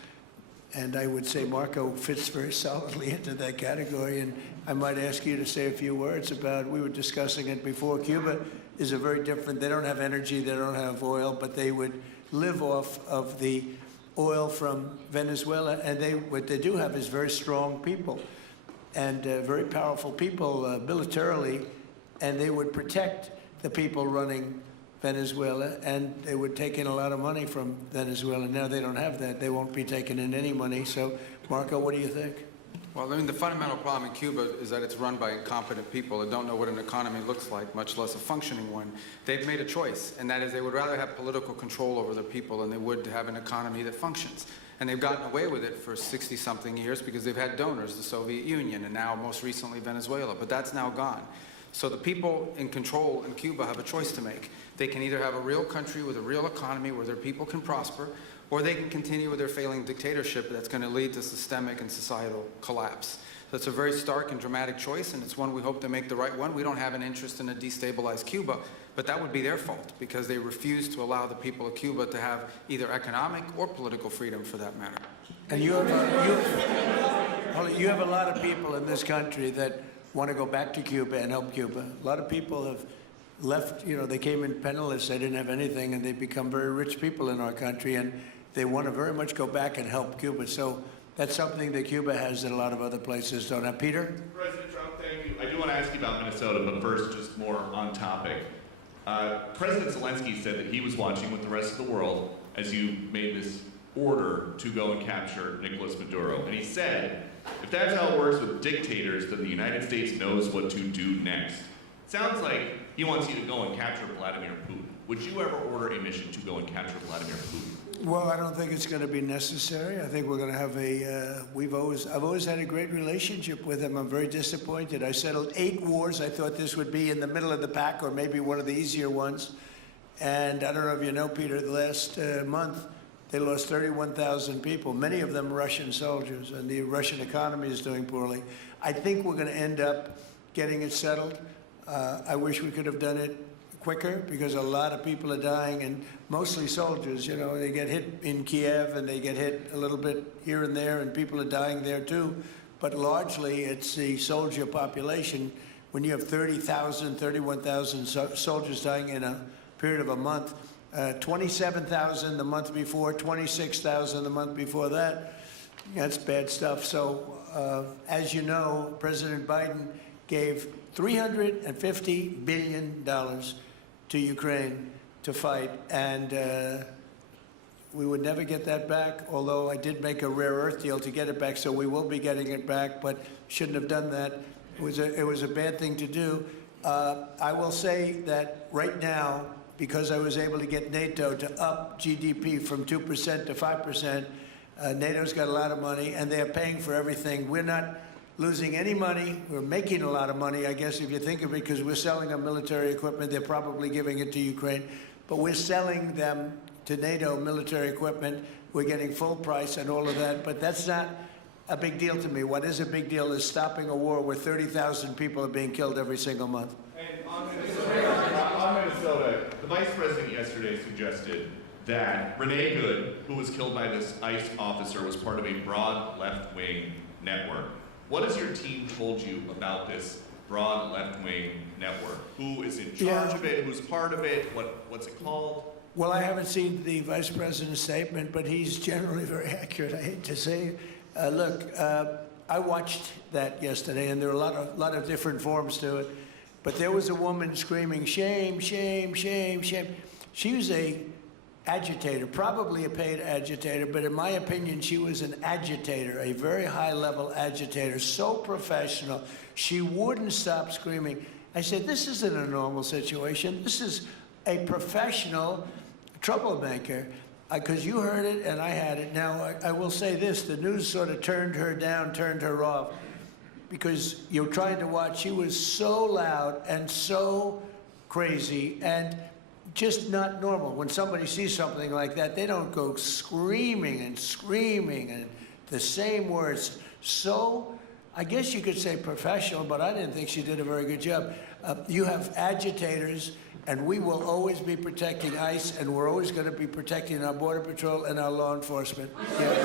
And I would say Marco fits very solidly into that category. And I might ask you to say a few words about, we were discussing it before, Cuba is a very different, they don't have energy, they don't have oil, but they would live off of the oil from Venezuela. And what they do have is very strong people and very powerful people militarily, and they would protect the people running Venezuela, and they would take in a lot of money from Venezuela. Now they don't have that. They won't be taking in any money. So, Marco, what do you think? Well, I mean, the fundamental problem in Cuba is that it's run by incompetent people that don't know what an economy looks like, much less a functioning one. They've made a choice, and that is they would rather have political control over their people than they would to have an economy that functions. And they've gotten away with it for 60-something years because they've had donors, the Soviet Union, and now most recently Venezuela. But that's now gone. So the people in control in Cuba have a choice to make. They can either have a real country with a real economy where their people can prosper, or they can continue with their failing dictatorship that's going to lead to systemic and societal collapse. So it's a very stark and dramatic choice, and it's one we hope to make the right one. We don't have an interest in a destabilized Cuba, but that would be their fault because they refuse to allow the people of Cuba to have either economic or political freedom for that matter. And you have a lot of people in this country that want to go back to Cuba and help Cuba. A lot of people have left, you know, they came in penniless, they didn't have anything, and they've become very rich people in our country, and they want to very much go back and help Cuba. So that's something that Cuba has that a lot of other places don't have. Peter? President Trump, thank you. I do want to ask you about Minnesota, but first, just more on topic. President Zelensky said that he was watching with the rest of the world as you made this order to go and capture Nicolas Maduro. And he said, if that's how it works with dictators, then the United States knows what to do next. Sounds like he wants you to go and capture Vladimir Putin. Would you ever order a mission to go and capture Vladimir Putin? Well, I don't think it's going to be necessary. I think we're going to have I've always had a great relationship with him. I'm very disappointed. I settled 8 wars. I thought this would be in the middle of the pack or maybe one of the easier ones. And I don't know if you know, Peter, the last month, they lost 31,000 people, many of them Russian soldiers, and the Russian economy is doing poorly. I think we're going to end up getting it settled. I wish we could have done it quicker because a lot of people are dying, and mostly soldiers. You know, they get hit in Kiev and they get hit a little bit here and there, and people are dying there too. But largely, it's the soldier population. When you have 30,000, 31,000 soldiers dying in a period of a month, 27,000 the month before, 26,000 the month before that, that's bad stuff. So, as you know, President Biden gave $350 billion to Ukraine to fight, and we would never get that back, although I did make a rare earth deal to get it back, so we will be getting it back, but shouldn't have done that. It was a bad thing to do. I will say that right now, because I was able to get NATO to up GDP from 2% to 5%, NATO's got a lot of money, and they're paying for everything. We're not losing any money. We're making a lot of money, I guess, if you think of it, because we're selling them military equipment. They're probably giving it to Ukraine. But we're selling them to NATO military equipment. We're getting full price and all of that. But that's not a big deal to me. What is a big deal is stopping a war where 30,000 people are being killed every single month. And on Minnesota, the vice president yesterday suggested that Renee Good, who was killed by this ICE officer, was part of a broad left-wing network. What has your team told you about this broad left-wing network? Who is in charge of it? Who's part of it? What's it called? Well, I haven't seen the vice president's statement, but he's generally very accurate. I hate to say it. Look, I watched that yesterday, and there were a lot of different forms to it. But there was a woman screaming, "Shame, shame, shame, shame." She was a agitator, probably a paid agitator, but in my opinion, she was an agitator, a very high-level agitator, so professional. She wouldn't stop screaming. I said, this isn't a normal situation. This is a professional troublemaker. Because you heard it and I had it. Now, I will say this, the news sort of turned her down, turned her off, because you're trying to watch. She was so loud and so crazy and just not normal. When somebody sees something like that, they don't go screaming and the same words. So, I guess you could say professional, but I didn't think she did a very good job. You have agitators, and we will always be protecting ICE, and we're always going to be protecting our Border Patrol and our law enforcement. Mr.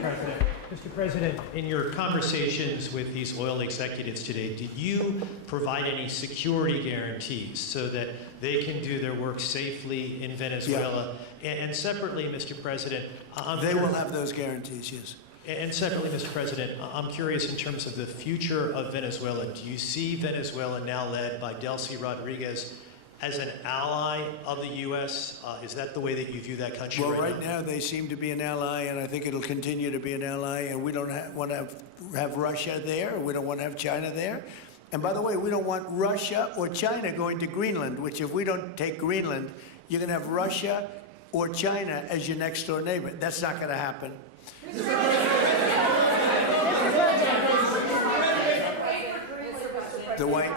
President. Mr. President, in your conversations with these oil executives today, did you provide any security guarantees so that they can do their work safely in Venezuela? Yeah. And separately, Mr. President, they will have those guarantees, yes. And separately, Mr. President, I'm curious in terms of the future of Venezuela. Do you see Venezuela, now led by Delcy Rodriguez, as an ally of the U.S.? Is that the way that you view that country right now? Well, right now they seem to be an ally, and I think it'll continue to be an ally, and we don't want to have Russia there. We don't want to have China there. And by the way, we don't want Russia or China going to Greenland, which if we don't take Greenland, you're going to have Russia or China as your next door neighbor. That's not going to happen. The white.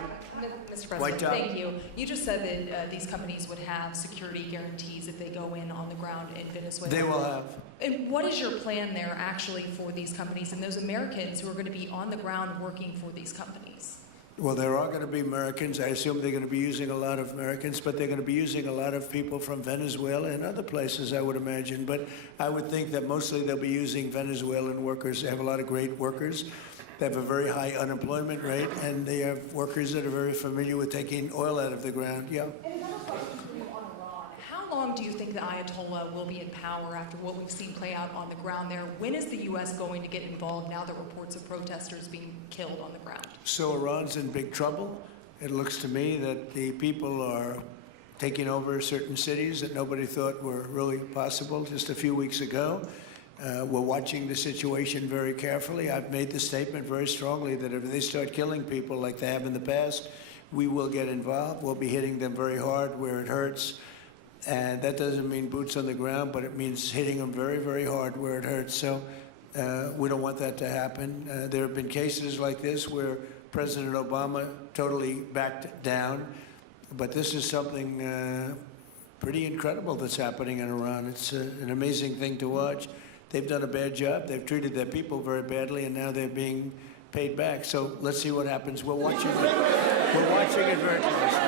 Mr. President, thank you. You just said that these companies would have security guarantees if they go in on the ground in Venezuela. They will have. And what is your plan there actually for these companies and those Americans who are going to be on the ground working for these companies? Well, there are going to be Americans. I assume they're going to be using a lot of Americans, but they're going to be using a lot of people from Venezuela and other places, I would imagine. But I would think that mostly they'll be using Venezuelan workers. They have a lot of great workers. They have a very high unemployment rate, and they have workers that are very familiar with taking oil out of the ground. Yeah. How long do you think the Ayatollah will be in power after what we've seen play out on the ground there? When is the U.S. going to get involved now that reports of protesters being killed on the ground? So Iran's in big trouble. It looks to me that the people are taking over certain cities that nobody thought were really possible just a few weeks ago. We're watching the situation very carefully. I've made the statement very strongly that if they start killing people like they have in the past, we will get involved. We'll be hitting them very hard where it hurts. And that doesn't mean boots on the ground, but it means hitting them very, very hard where it hurts. So we don't want that to happen. There have been cases like this where President Obama totally backed down. But this is something pretty incredible that's happening in Iran. It's an amazing thing to watch. They've done a bad job. They've treated their people very badly, and now they're being paid back. So let's see what happens. We're watching it. We're watching it very closely.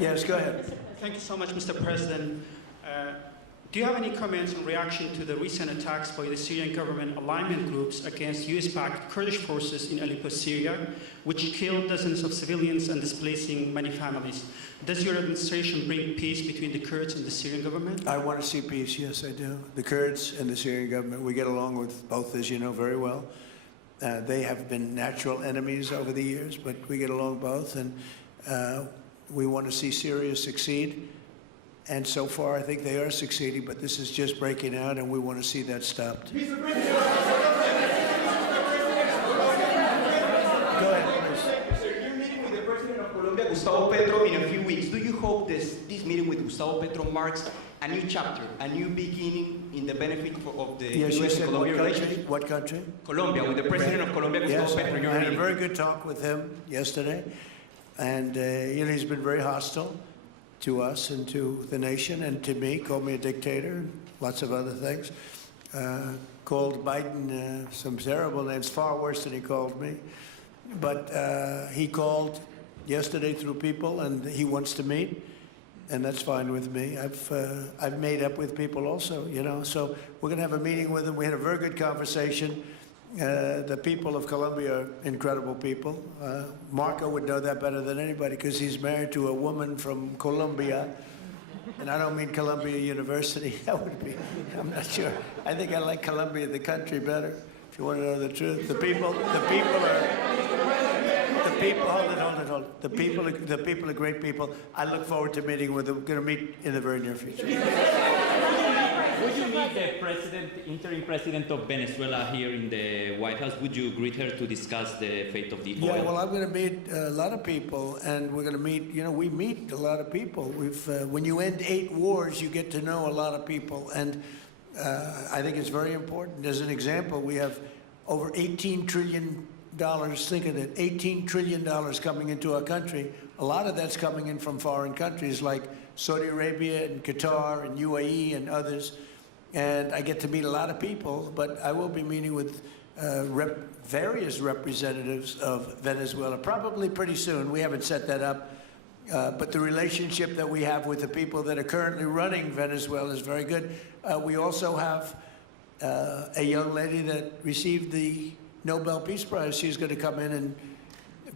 Yes, go ahead. Thank you so much, Mr. President. Do you have any comments in reaction to the recent attacks by the Syrian government alignment groups against US-backed Kurdish forces in Aleppo, Syria, which killed dozens of civilians and displacing many families? Does your administration bring peace between the Kurds and the Syrian government? I want to see peace, yes, I do. The Kurds and the Syrian government, we get along with both, as you know, very well. They have been natural enemies over the years, but we get along both, and we want to see Syria succeed. And so far, I think they are succeeding, but this is just breaking out, and we want to see that stopped. Go ahead, please. You're meeting with the President of Colombia, Gustavo Petro, in a few weeks. Do you hope this meeting with Gustavo Petro marks a new chapter, a new beginning in the benefit of the Yes, you U.S. said and what Colombia country? relations? What country? Colombia, with the President of Colombia, Gustavo Yes, Petro. I You're had a meeting. very good talk with him yesterday, and he's been very hostile to us and to the nation and to me, called me a dictator, and lots of other things. Called Biden some terrible names, far worse than he called me. But he called yesterday through people, and he wants to meet, and that's fine with me. I've made up with people also, so we're going to have a meeting with him. We had a very good conversation. The people of Colombia are incredible people. Marco would know that better than anybody because he's married to a woman from Colombia. And I don't mean Columbia University. That would be, I'm not sure. I think I like Columbia, the country, better, if you want to know the truth. The people are great people. I look forward to meeting with them. We're going to meet in the very near future. Would you meet the interim president of Venezuela here in the White House? Would you greet her to discuss the fate of the oil? Yeah, well, I'm going to meet a lot of people, and we're going to meet, we meet a lot of people. When you end 8 wars, you get to know a lot of people, and I think it's very important. As an example, we have over $18 trillion, think of it, $18 trillion coming into our country. A lot of that's coming in from foreign countries like Saudi Arabia and Qatar and UAE and others. And I get to meet a lot of people, but I will be meeting with various representatives of Venezuela probably pretty soon. We haven't set that up. But the relationship that we have with the people that are currently running Venezuela is very good. We also have a young lady that received the Nobel Peace Prize. She's going to come in and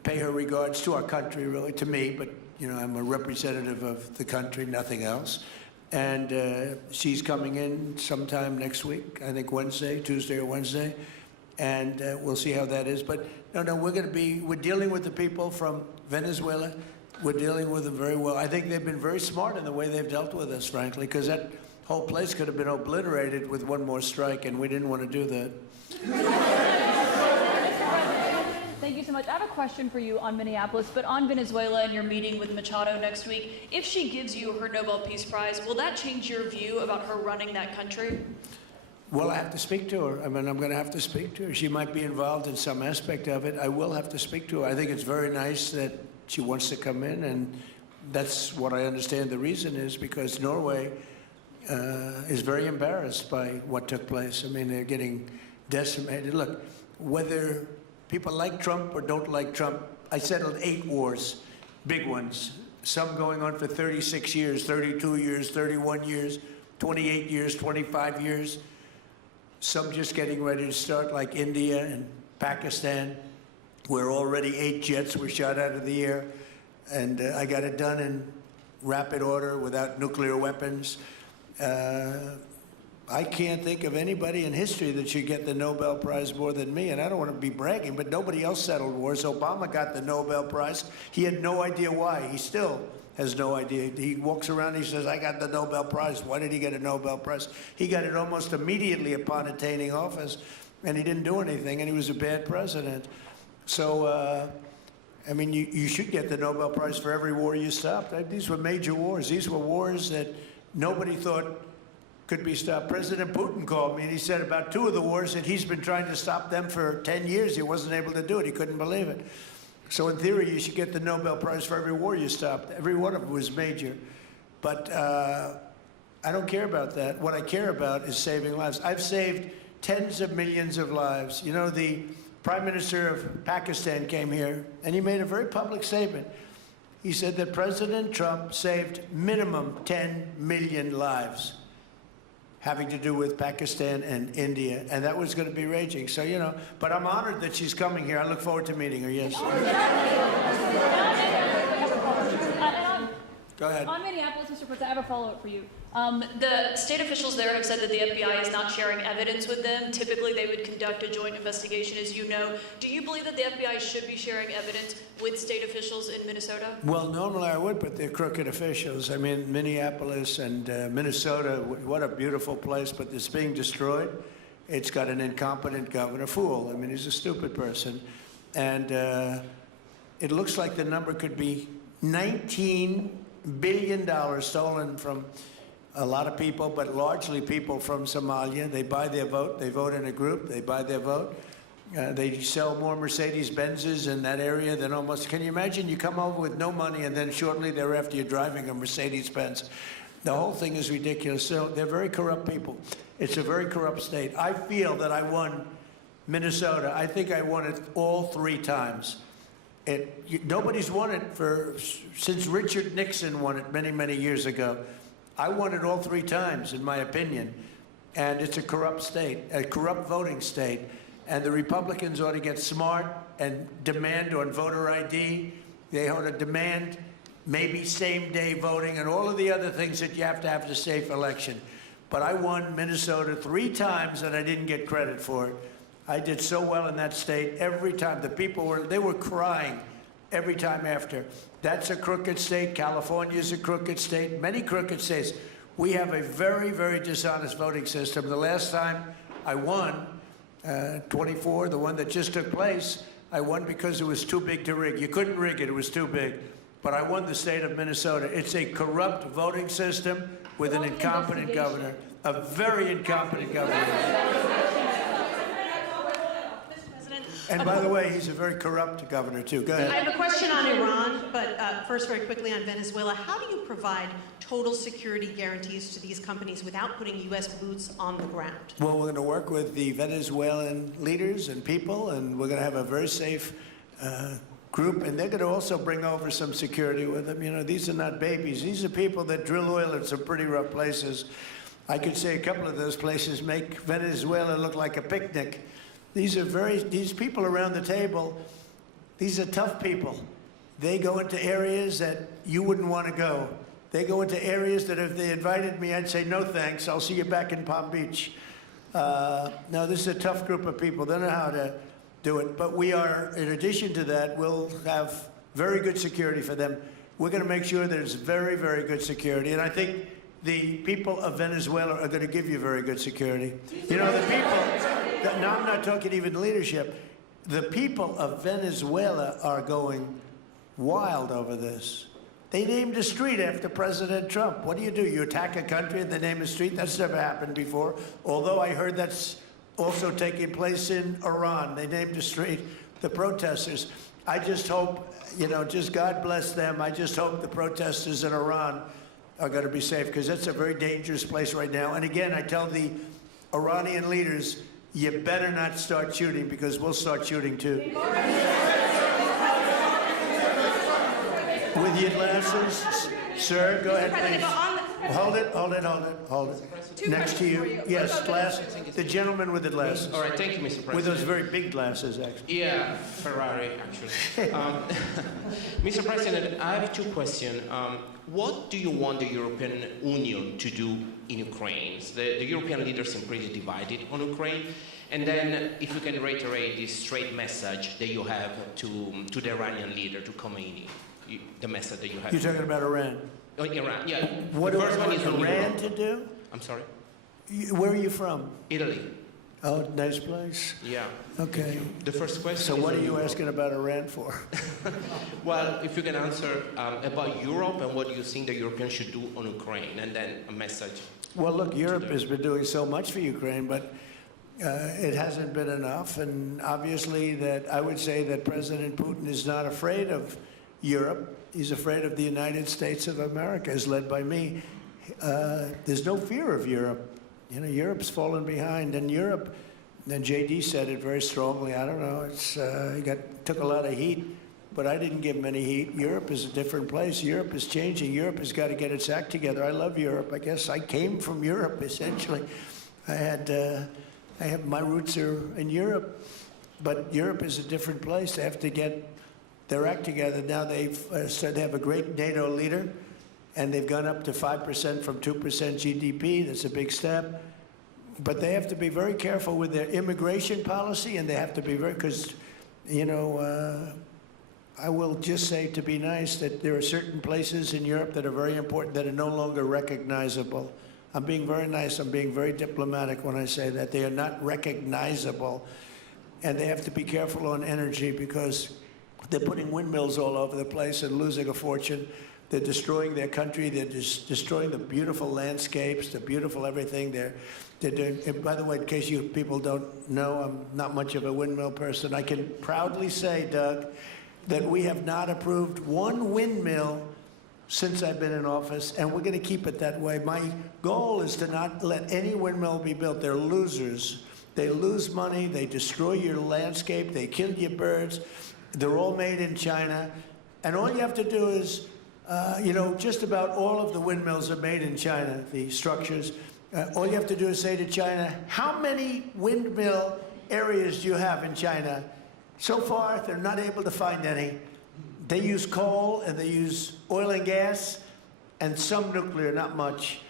pay her regards to our country, really, to me, but I'm a representative of the country, nothing else. And she's coming in sometime next week, I think Tuesday or Wednesday, and we'll see how that is. But no, we're dealing with the people from Venezuela. We're dealing with them very well. I think they've been very smart in the way they've dealt with us, frankly, because that whole place could have been obliterated with one more strike, and we didn't want to do that. Thank you so much. I have a question for you on Minneapolis, but on Venezuela and your meeting with Machado next week. If she gives you her Nobel Peace Prize, will that change your view about her running that country? Well, I have to speak to her. I'm going to have to speak to her. She might be involved in some aspect of it. I will have to speak to her. I think it's very nice that she wants to come in, and that's what I understand the reason is, because Norway is very embarrassed by what took place. They're getting decimated. Look, whether people like Trump or don't like Trump, I settled 8 wars, big ones, some going on for 36 years, 32 years, 31 years, 28 years, 25 years, some just getting ready to start, like India and Pakistan, where already 8 jets were shot out of the air, and I got it done in rapid order without nuclear weapons. I can't think of anybody in history that should get the Nobel Prize more than me, and I don't want to be bragging, but nobody else settled wars. Obama got the Nobel Prize. He had no idea why. He still has no idea. He walks around and he says, I got the Nobel Prize. Why did he get a Nobel Prize? He got it almost immediately upon attaining office, and he didn't do anything, and he was a bad president. So, you should get the Nobel Prize for every war you stopped. These were major wars. These were wars that nobody thought could be stopped. President Putin called me, and he said about 2 of the wars that he's been trying to stop them for 10 years. He wasn't able to do it. He couldn't believe it. So in theory, you should get the Nobel Prize for every war you stopped. Every one of them was major. But I don't care about that. What I care about is saving lives. I've saved tens of millions of lives. The Prime Minister of Pakistan came here, and he made a very public statement. He said that President Trump saved minimum 10 million lives having to do with Pakistan and India, and that was going to be raging. So, but I'm honored that she's coming here. I look forward to meeting her, yes. Go ahead. On Minneapolis, Mr. President, I have a follow-up for you. The state officials there have said that the FBI is not sharing evidence with them. Typically, they would conduct a joint investigation, as you know. Do you believe that the FBI should be sharing evidence with state officials in Minnesota? Well, normally I would, but they're crooked officials. I mean, Minneapolis and Minnesota, what a beautiful place, but it's being destroyed. It's got an incompetent governor, fool. I mean, he's a stupid person. And it looks like the number could be $19 billion stolen from a lot of people, but largely people from Somalia. They buy their vote. They vote in a group. They buy their vote. They sell more Mercedes-Benzes in that area than almost... Can you imagine you come over with no money and then shortly thereafter you're driving a Mercedes-Benz? The whole thing is ridiculous. So they're very corrupt people. It's a very corrupt state. I feel that I won Minnesota. I think I won it all 3 times. Nobody's won it since Richard Nixon won it many, many years ago. I won it all 3 times, in my opinion. And it's a corrupt state, a corrupt voting state. And the Republicans ought to get smart and demand on voter ID. They ought to demand maybe same-day voting and all of the other things that you have to have a safe election. But I won Minnesota 3 times, and I didn't get credit for it. I did so well in that state every time. The people were crying every time after. That's a crooked state. California is a crooked state. Many crooked states. We have a very, very dishonest voting system. The last time I won, 24, the one that just took place, I won because it was too big to rig. You couldn't rig it. It was too big. But I won the state of Minnesota. It's a corrupt voting system with an incompetent governor, a very incompetent governor. And by the way, he's a very corrupt governor, too. Go ahead. I have a question on Iran, but first, very quickly on Venezuela. How do you provide total security guarantees to these companies without putting U.S. boots on the ground? Well, we're going to work with the Venezuelan leaders and people, and we're going to have a very safe group, and they're going to also bring over some security with them. You know, these are not babies. These are people that drill oil in some pretty rough places. I could say a couple of those places make Venezuela look like a picnic. These people around the table, these are tough people. They go into areas that you wouldn't want to go. They go into areas that if they invited me, I'd say, no thanks, I'll see you back in Palm Beach. No, this is a tough group of people. They know how to do it. But we are, in addition to that, we'll have very good security for them. We're going to make sure there's very, very good security. And I think the people of Venezuela are going to give you very good security. You know, the people... Now, I'm not talking even leadership. The people of Venezuela are going wild over this. They named a street after President Trump. What do? You attack a country and they name a street? That's never happened before. Although I heard that's also taking place in Iran. They named a street, the protesters. I just hope, you know, just God bless them. I just hope the protesters in Iran are going to be safe, because that's a very dangerous place right now. And again, I tell the Iranian leaders, you better not start shooting, because we'll start shooting too. With your glasses, sir, go ahead, please. Hold it. Next to you. Yes, glasses. The gentleman with the glasses. All right, thank you, Mr. President. With those very big glasses, actually. Yeah, Ferrari, actually. Mr. President, I have 2 questions. What do you want the European Union to do in Ukraine? The European leaders seem pretty divided on Ukraine. And then, if you can reiterate this straight message that you have to the Iranian leader, to Khomeini, the message that you have. You're talking about Iran? Oh, Iran, yeah. What do I want on Iran Europe. to do? I'm sorry? Where are you from? Italy. Oh, nice place. Yeah. Okay. The first question So is what are on you Europe. asking about Iran for? Well, if you can answer about Europe and what you think the Europeans should do on Ukraine, and then a message. Well, look, Europe has been doing so much for Ukraine, but it hasn't been enough. And obviously that I would say that President Putin is not afraid of Europe. He's afraid of the United States of America, as led by me. There's no fear of Europe. You know, Europe's fallen behind, and Europe, and JD said it very strongly, I don't know, he took a lot of heat, but I didn't give him any heat. Europe is a different place. Europe is changing. Europe has got to get its act together. I love Europe. I guess I came from Europe, essentially. My roots are in Europe, but Europe is a different place. They have to get their act together. Now they've said they have a great NATO leader, and they've gone up to 5% from 2% GDP. That's a big step. But they have to be very careful with their immigration policy, and they have to be very, because, I will just say, to be nice, that there are certain places in Europe that are very important that are no longer recognizable. I'm being very nice, I'm being very diplomatic when I say that. They are not recognizable. And they have to be careful on energy because they're putting windmills all over the place and losing a fortune. They're destroying their country. They're just destroying the beautiful landscapes, the beautiful everything. They're doing, and by the way, in case you people don't know, I'm not much of a windmill person. I can proudly say, Doug, that we have not approved one windmill since I've been in office, and we're going to keep it that way. My goal is to not let any windmill be built. They're losers. They lose money. They destroy your landscape. They kill your birds. They're all made in China. And all you have to do is, just about all of the windmills are made in China, the structures. All you have to do is say to China, how many windmill areas do you have in China? So far, they're not able to find any. They use coal and they use oil and gas and some nuclear, not much,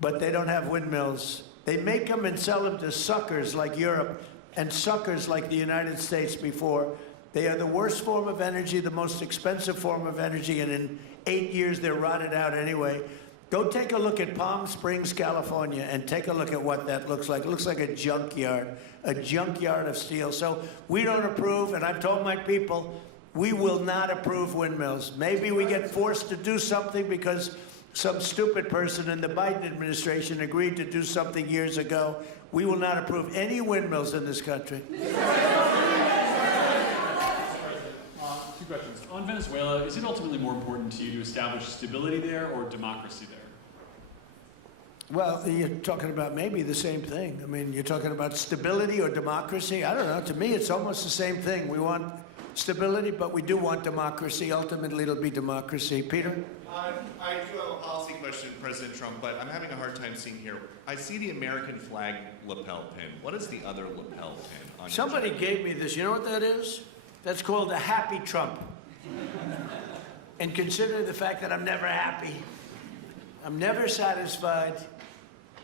but they don't have windmills. They make them and sell them to suckers like Europe and suckers like the United States before. They are the worst form of energy, the most expensive form of energy, and in 8 years they're rotted out anyway. Go take a look at Palm Springs, California, and take a look at what that looks like. It looks like a junkyard of steel. So we don't approve, and I've told my people, we will not approve windmills. Maybe we get forced to do something because some stupid person in the Biden administration agreed to do something years ago. We will not approve any windmills in this country. Two questions. On Venezuela, is it ultimately more important to you to establish stability there or democracy there? Well, you're talking about maybe the same thing. I mean, you're talking about stability or democracy. I don't know. To me, it's almost the same thing. We want stability, but we do want democracy. Ultimately, it'll be democracy. Peter? I do have a policy question, President Trump, but I'm having a hard time seeing here. I see the American flag lapel pin. What is the other lapel pin on Somebody your gave me this. You know what that is? That's called a happy Trump. And consider the fact that I'm never happy. I'm never satisfied.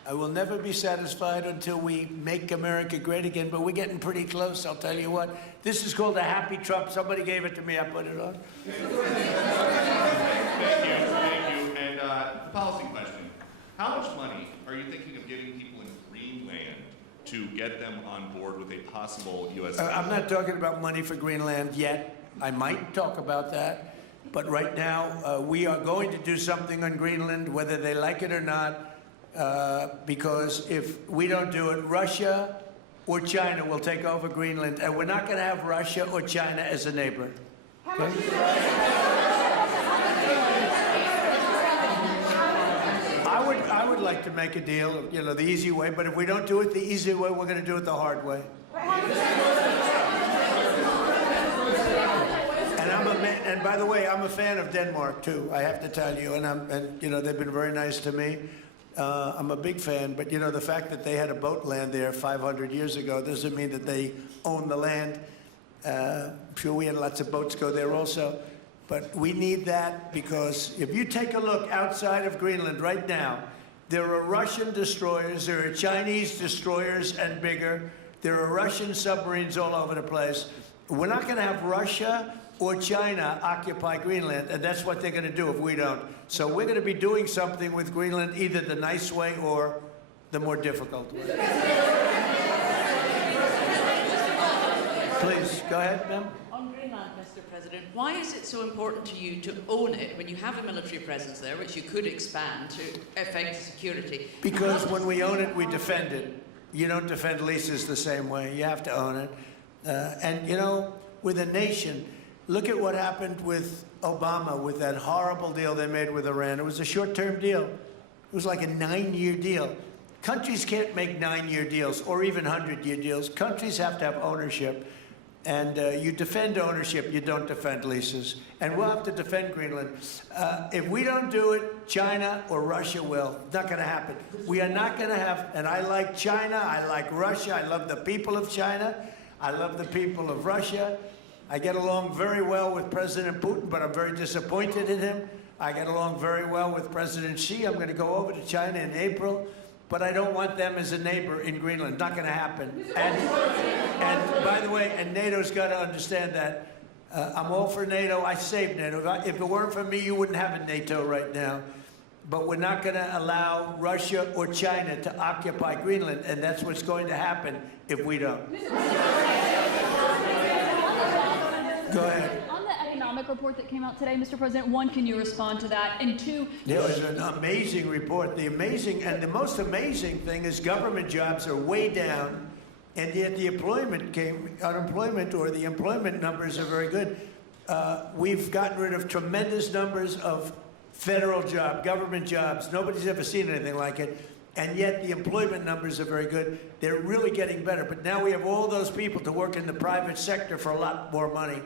I will never be satisfied until we make America great again, but we're getting pretty close, I'll tell you what. This is called a happy Trump. Somebody gave it to me, I put it on. Thank you. And the policy question. How much money are you thinking of giving people in Greenland to get them on board with a possible U.S. I'm not talking about money for Greenland yet. I might talk about that. But right now, we are going to do something on Greenland, whether they like it or not, because if we don't do it, Russia or China will take over Greenland, and we're not going to have Russia or China as a neighbor. Okay? I would like to make a deal, the easy way, but if we don't do it the easy way, we're going to do it the hard way. And by the way, I'm a fan of Denmark too, I have to tell you, and they've been very nice to me. I'm a big fan, but the fact that they had a boat land there 500 years ago doesn't mean that they own the land. I'm sure we had lots of boats go there also. But we need that because if you take a look outside of Greenland right now, there are Russian destroyers, there are Chinese destroyers and bigger, there are Russian submarines all over the place. We're not going to have Russia or China occupy Greenland, and that's what they're going to do if we don't. So we're going to be doing something with Greenland, either the nice way or the more difficult way. Please, go ahead, ma'am. On Greenland, Mr. President, why is it so important to you to own it when you have a military presence there, which you could expand to affect security? Because when we own it, we defend it. You don't defend leases the same way. You have to own it. With a nation, look at what happened with Obama, with that horrible deal they made with Iran. It was a short-term deal. It was like a 9-year deal. Countries can't make 9-year deals or even 100-year deals. Countries have to have ownership. And you defend ownership, you don't defend leases. And we'll have to defend Greenland. If we don't do it, China or Russia will. It's not going to happen. We are not going to have, and I like China, I like Russia, I love the people of China, I love the people of Russia. I get along very well with President Putin, but I'm very disappointed in him. I get along very well with President Xi. I'm going to go over to China in April, but I don't want them as a neighbor in Greenland. Not going to happen. And by the way, and NATO's got to understand that. I'm all for NATO. I saved NATO. If it weren't for me, you wouldn't have a NATO right now. But we're not going to allow Russia or China to occupy Greenland, and that's what's going to happen if we don't. Go ahead. On the economic report that came out today, Mr. President, one, can you respond to that? And two, It was an amazing report. The most amazing thing is government jobs are way down, and yet the unemployment or the employment numbers are very good. We've gotten rid of tremendous numbers of federal government jobs. Nobody's ever seen anything like it. And yet the employment numbers are very good. They're really getting better. But now we have all those people to work in the private sector for a lot more money.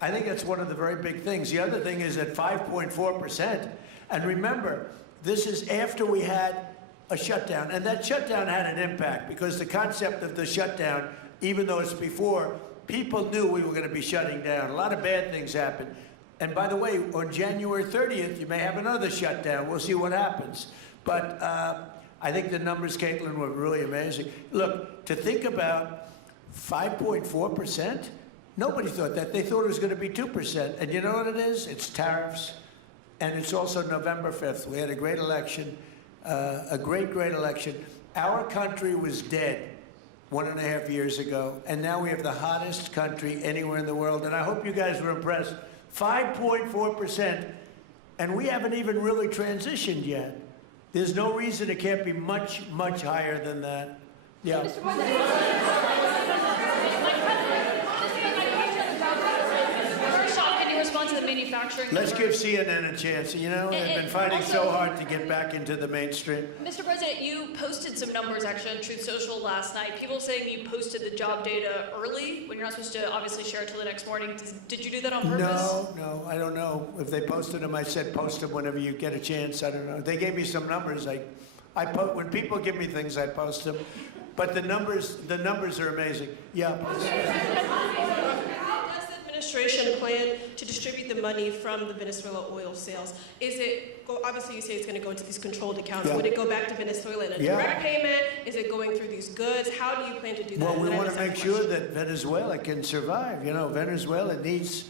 I think that's one of the very big things. The other thing is at 5.4%. And remember, this is after we had a shutdown. And that shutdown had an impact because the concept of the shutdown, even though it's before, people knew we were going to be shutting down. A lot of bad things happened. And by the way, on January 30th, you may have another shutdown. We'll see what happens. But I think the numbers, Caitlin, were really amazing. Look, to think about 5.4%, nobody thought that. They thought it was going to be 2%. And you know what it is? It's tariffs. And it's also November 5th. We had a great election, a great election. Our country was dead 1.5 years ago. And now we have the hottest country anywhere in the world. And I hope you guys were impressed. 5.4%, and we haven't even really transitioned yet. There's no reason it can't be much, much higher than that. Yeah. First off, can you respond to the manufacturing? Let's give CNN a chance. You know, they've been fighting so hard to get back into the mainstream. Mr. President, you posted some numbers actually on Truth Social last night. People saying you posted the job data early when you're not supposed to obviously share it till the next morning. Did you do that on purpose? No, I don't know. If they posted them, I said post them whenever you get a chance. I don't know. They gave me some numbers. When people give me things, I post them. But the numbers are amazing. Yeah. Administration plan to distribute the money from the Venezuela oil sales? Is it, obviously you say it's going to go into these controlled accounts. Yeah. Would it go back to Venezuela in a direct payment? Is it going through these goods? How do you plan to do that? Well, we want to make sure that Venezuela can survive. You know, Venezuela needs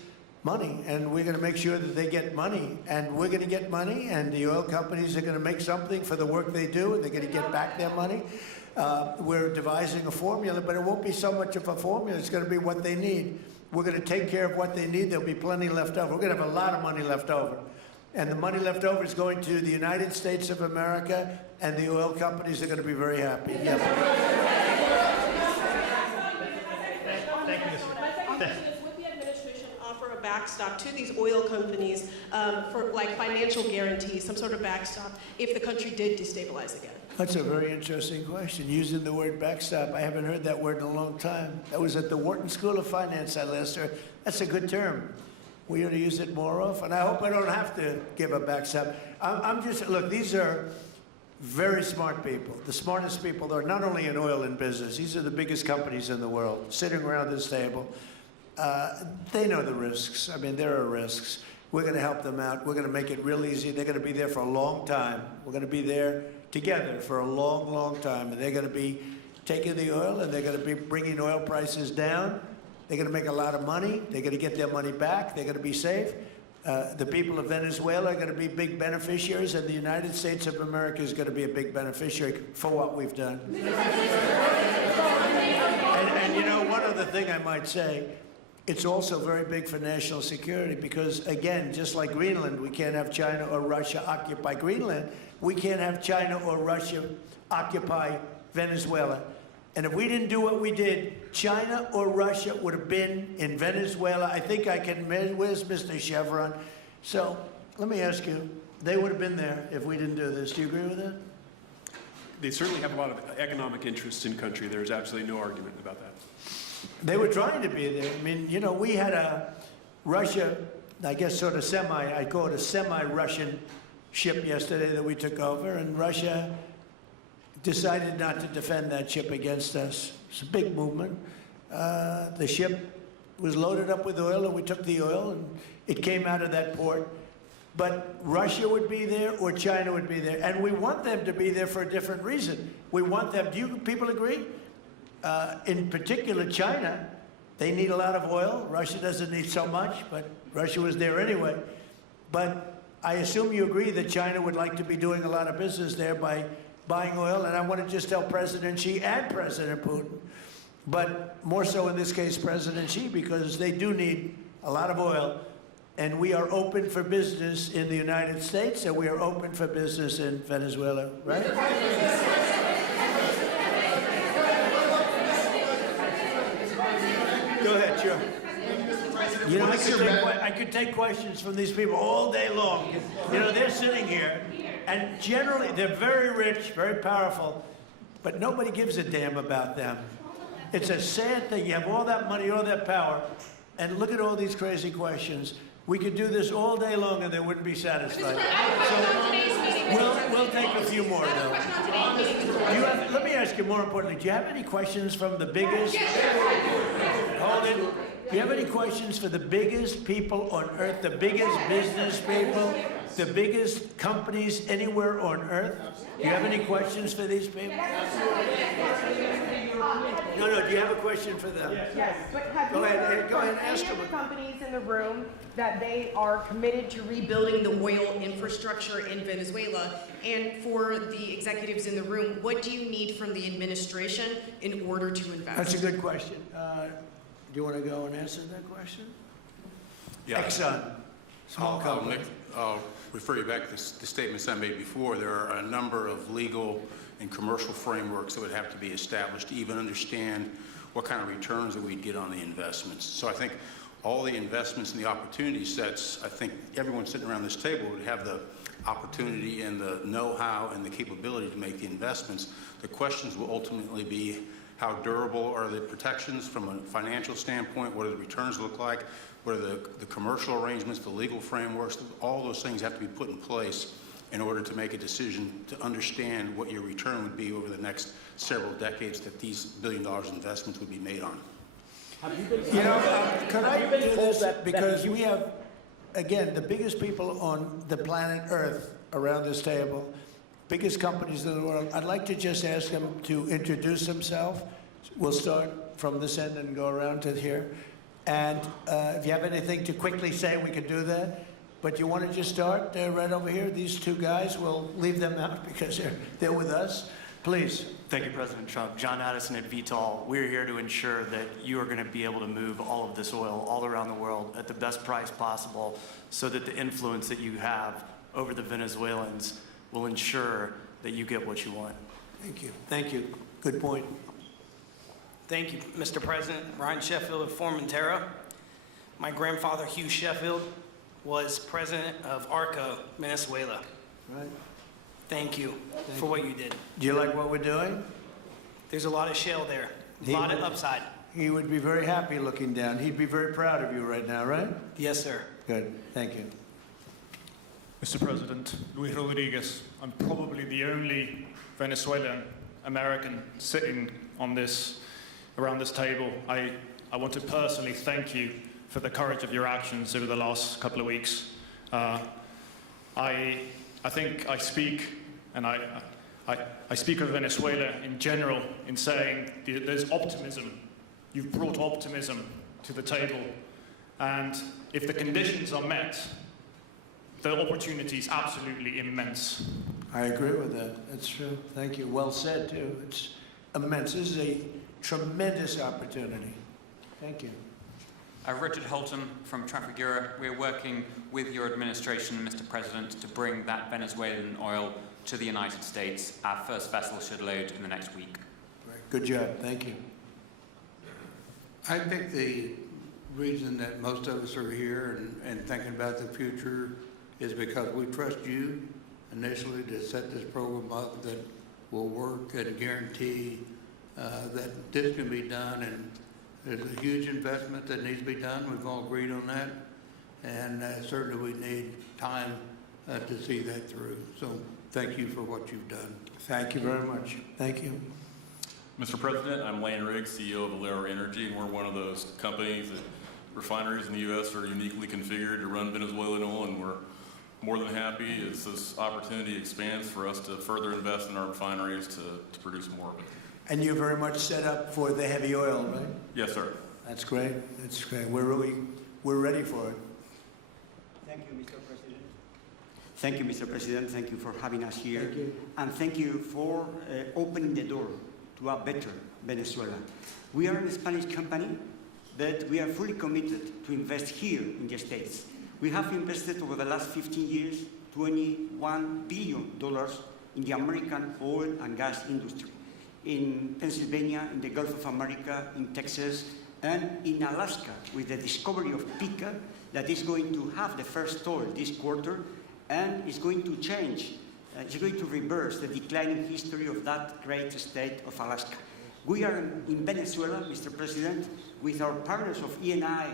money, and we're going to make sure that they get money. And we're going to get money, and the oil companies are going to make something for the work they do, and they're going to get back their money. We're devising a formula, but it won't be so much of a formula. It's going to be what they need. We're going to take care of what they need. There'll be plenty left over. We're going to have a lot of money left over. And the money left over is going to the United States of America, and the oil companies are going to be very happy. Yep. Thank you, Mr. Would the administration offer a backstop to these oil companies for like financial guarantees, some sort of backstop, if the country did destabilize again? That's a very interesting question, using the word backstop. I haven't heard that word in a long time. That was at the Wharton School of Finance I last heard. That's a good term. We ought to use it more often. I hope I don't have to give a backstop. Look, these are very smart people, the smartest people there are, not only in oil and business. These are the biggest companies in the world, sitting around this table. They know the risks. I mean, there are risks. We're going to help them out. We're going to make it real easy. They're going to be there for a long time. We're going to be there together for a long, long time. And they're going to be taking the oil, and they're going to be bringing oil prices down. They're going to make a lot of money. They're going to get their money back. They're going to be safe. The people of Venezuela are going to be big beneficiaries, and the United States of America is going to be a big beneficiary for what we've done. And you know, one other thing I might say, it's also very big for national security because, again, just like Greenland, we can't have China or Russia occupy Greenland. We can't have China or Russia occupy Venezuela. And if we didn't do what we did, China or Russia would have been in Venezuela. I think I can measure, where's Mr. Chevron? So let me ask you, they would have been there if we didn't do this. Do you agree with that? They certainly have a lot of economic interests in country. There's absolutely no argument about that. They were trying to be there. I mean, you know, we had a Russia, I guess sort of I call it a semi-Russian ship yesterday that we took over, and Russia decided not to defend that ship against us. It's a big movement. The ship was loaded up with oil, and we took the oil, and it came out of that port. But Russia would be there or China would be there. And we want them to be there for a different reason. We want them, do you people agree? In particular, China, they need a lot of oil. Russia doesn't need so much, but Russia was there anyway. But I assume you agree that China would like to be doing a lot of business there by buying oil. And I want to just tell President Xi and President Putin, but more so in this case, President Xi, because they do need a lot of oil. And we are open for business in the United States, and we are open for business in Venezuela, right? Go ahead, sure. You know, I could take questions from these people all day long. You know, they're sitting here, and generally, they're very rich, very powerful, but nobody gives a damn about them. It's a sad thing. You have all that money, all that power, and look at all these crazy questions. We could do this all day long and they wouldn't be satisfied. So we'll take a few more, though. Let me ask you more importantly, do you have any questions from the biggest? Hold it. Do you have any questions for the biggest people on earth, the biggest business people, the biggest companies anywhere on earth? Do you have any questions for these people? No, do you have a question for them? Yes, but have Go you ahead, heard go from ahead, ask any of them. the companies in the room that they are committed to rebuilding the oil infrastructure in Venezuela? And for the executives in the room, what do you need from the administration in order to invest? That's a good question. Do you want to go and answer that question? Yeah. Exxon, small company. I'll refer you back to the statements I made before. There are a number of legal and commercial frameworks that would have to be established to even understand what kind of returns that we'd get on the investments. So I think all the investments and the opportunity sets, I think everyone sitting around this table would have the opportunity and the know-how and the capability to make the investments. The questions will ultimately be how durable are the protections from a financial standpoint, what do the returns look like, what are the commercial arrangements, the legal frameworks, all those things have to be put in place in order to make a decision to understand what your return would be over the next several decades that these $1 billion investments would be made on. You know, could I do this? Because we have, again, the biggest people on the planet Earth around this table, biggest companies in the world. I'd like to just ask them to introduce themselves. We'll start from this end and go around to here. And if you have anything to quickly say, we could do that. But you want to just start right over here? These two guys, we'll leave them out because they're with us. Please. Thank you, President Trump. John Addison at VTOL. We're here to ensure that you are going to be able to move all of this oil all around the world at the best price possible so that the influence that you have over the Venezuelans will ensure that you get what you want. Thank you. Thank you. Good point. Thank you, Mr. President. Ryan Sheffield of Formentera. My grandfather, Hugh Sheffield, was president of ARCO, Venezuela. Right. Thank you for what you did. Do you like what we're doing? There's a lot of shale there, a lot of upside. He would be very happy looking down. He'd be very proud of you right now, right? Yes, sir. Good. Thank you. Mr. President, Luis Rodriguez. I'm probably the only Venezuelan American sitting on around this table. I want to personally thank you for the courage of your actions over the last couple of weeks. I think I speak, and I speak of Venezuela in general in saying there's optimism. You've brought optimism to the table, and if the conditions are met, the opportunity is absolutely immense. I agree with that. That's true. Thank you. Well said, too. It's immense. This is a tremendous opportunity. Thank you. Richard Holton from Trafigura. We're working with your administration, Mr. President, to bring that Venezuelan oil to the United States. Our first vessel should load in the next week. Good job. Thank you. I think the reason that most of us are here and thinking about the future is because we trust you initially to set this program up that will work and guarantee that this can be done. And there's a huge investment that needs to be done. We've all agreed on that. And certainly we need time to see that through. So thank you for what you've done. Thank you very much. Thank you. Mr. President, I'm Lane Riggs, CEO of Valero Energy, and we're one of those companies that refineries in the U.S. are uniquely configured to run Venezuelan oil, and we're more than happy as this opportunity expands for us to further invest in our refineries to produce more of it. And you're very much set up for the heavy oil, right? Yes, sir. That's great. That's great. We're ready for it. Thank you, Mr. President. Thank you, Mr. President. Thank you for having us here. Thank you. And thank you for opening the door to a better Venezuela. We are a Spanish company, but we are fully committed to invest here in the States. We have invested over the last 15 years $21 billion in the American oil and gas industry, in Pennsylvania, in the Gulf of America, in Texas, and in Alaska with the discovery of Pica that is going to have the first oil this quarter and is going to change, it's going to reverse the declining history of that great state of Alaska. We are in Venezuela, Mr. President, with our partners of ENI.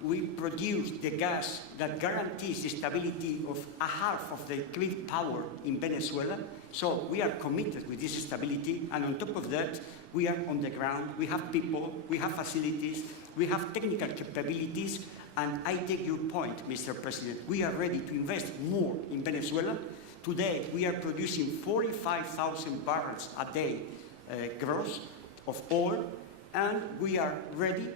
We produce the gas that guarantees the stability of a half of the grid power in Venezuela. So we are committed with this stability, and on top of that, we are on the ground, we have people, we have facilities, we have technical capabilities, and I take your point, Mr. President. We are ready to invest more in Venezuela. Today, we are producing 45,000 barrels a day gross of oil, and we are ready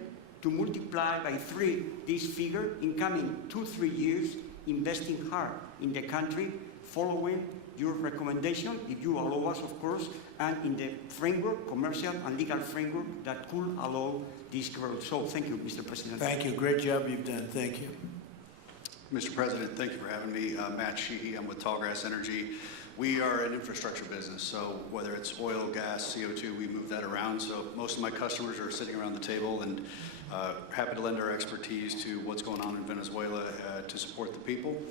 to multiply by 3 this figure in coming 2-3 years, investing hard in the country, following your recommendation, if you allow us, of course, and in the framework, commercial and legal framework that could allow this growth. So thank you, Mr. President. Thank you. Great job you've done. Thank you. Mr. President, thank you for having me. Matt Sheehy, I'm with Tallgrass Energy. We are an infrastructure business, so whether it's oil, gas, CO2, we move that around. So most of my customers are sitting around the table and happy to lend our expertise to what's going on in Venezuela to support the people.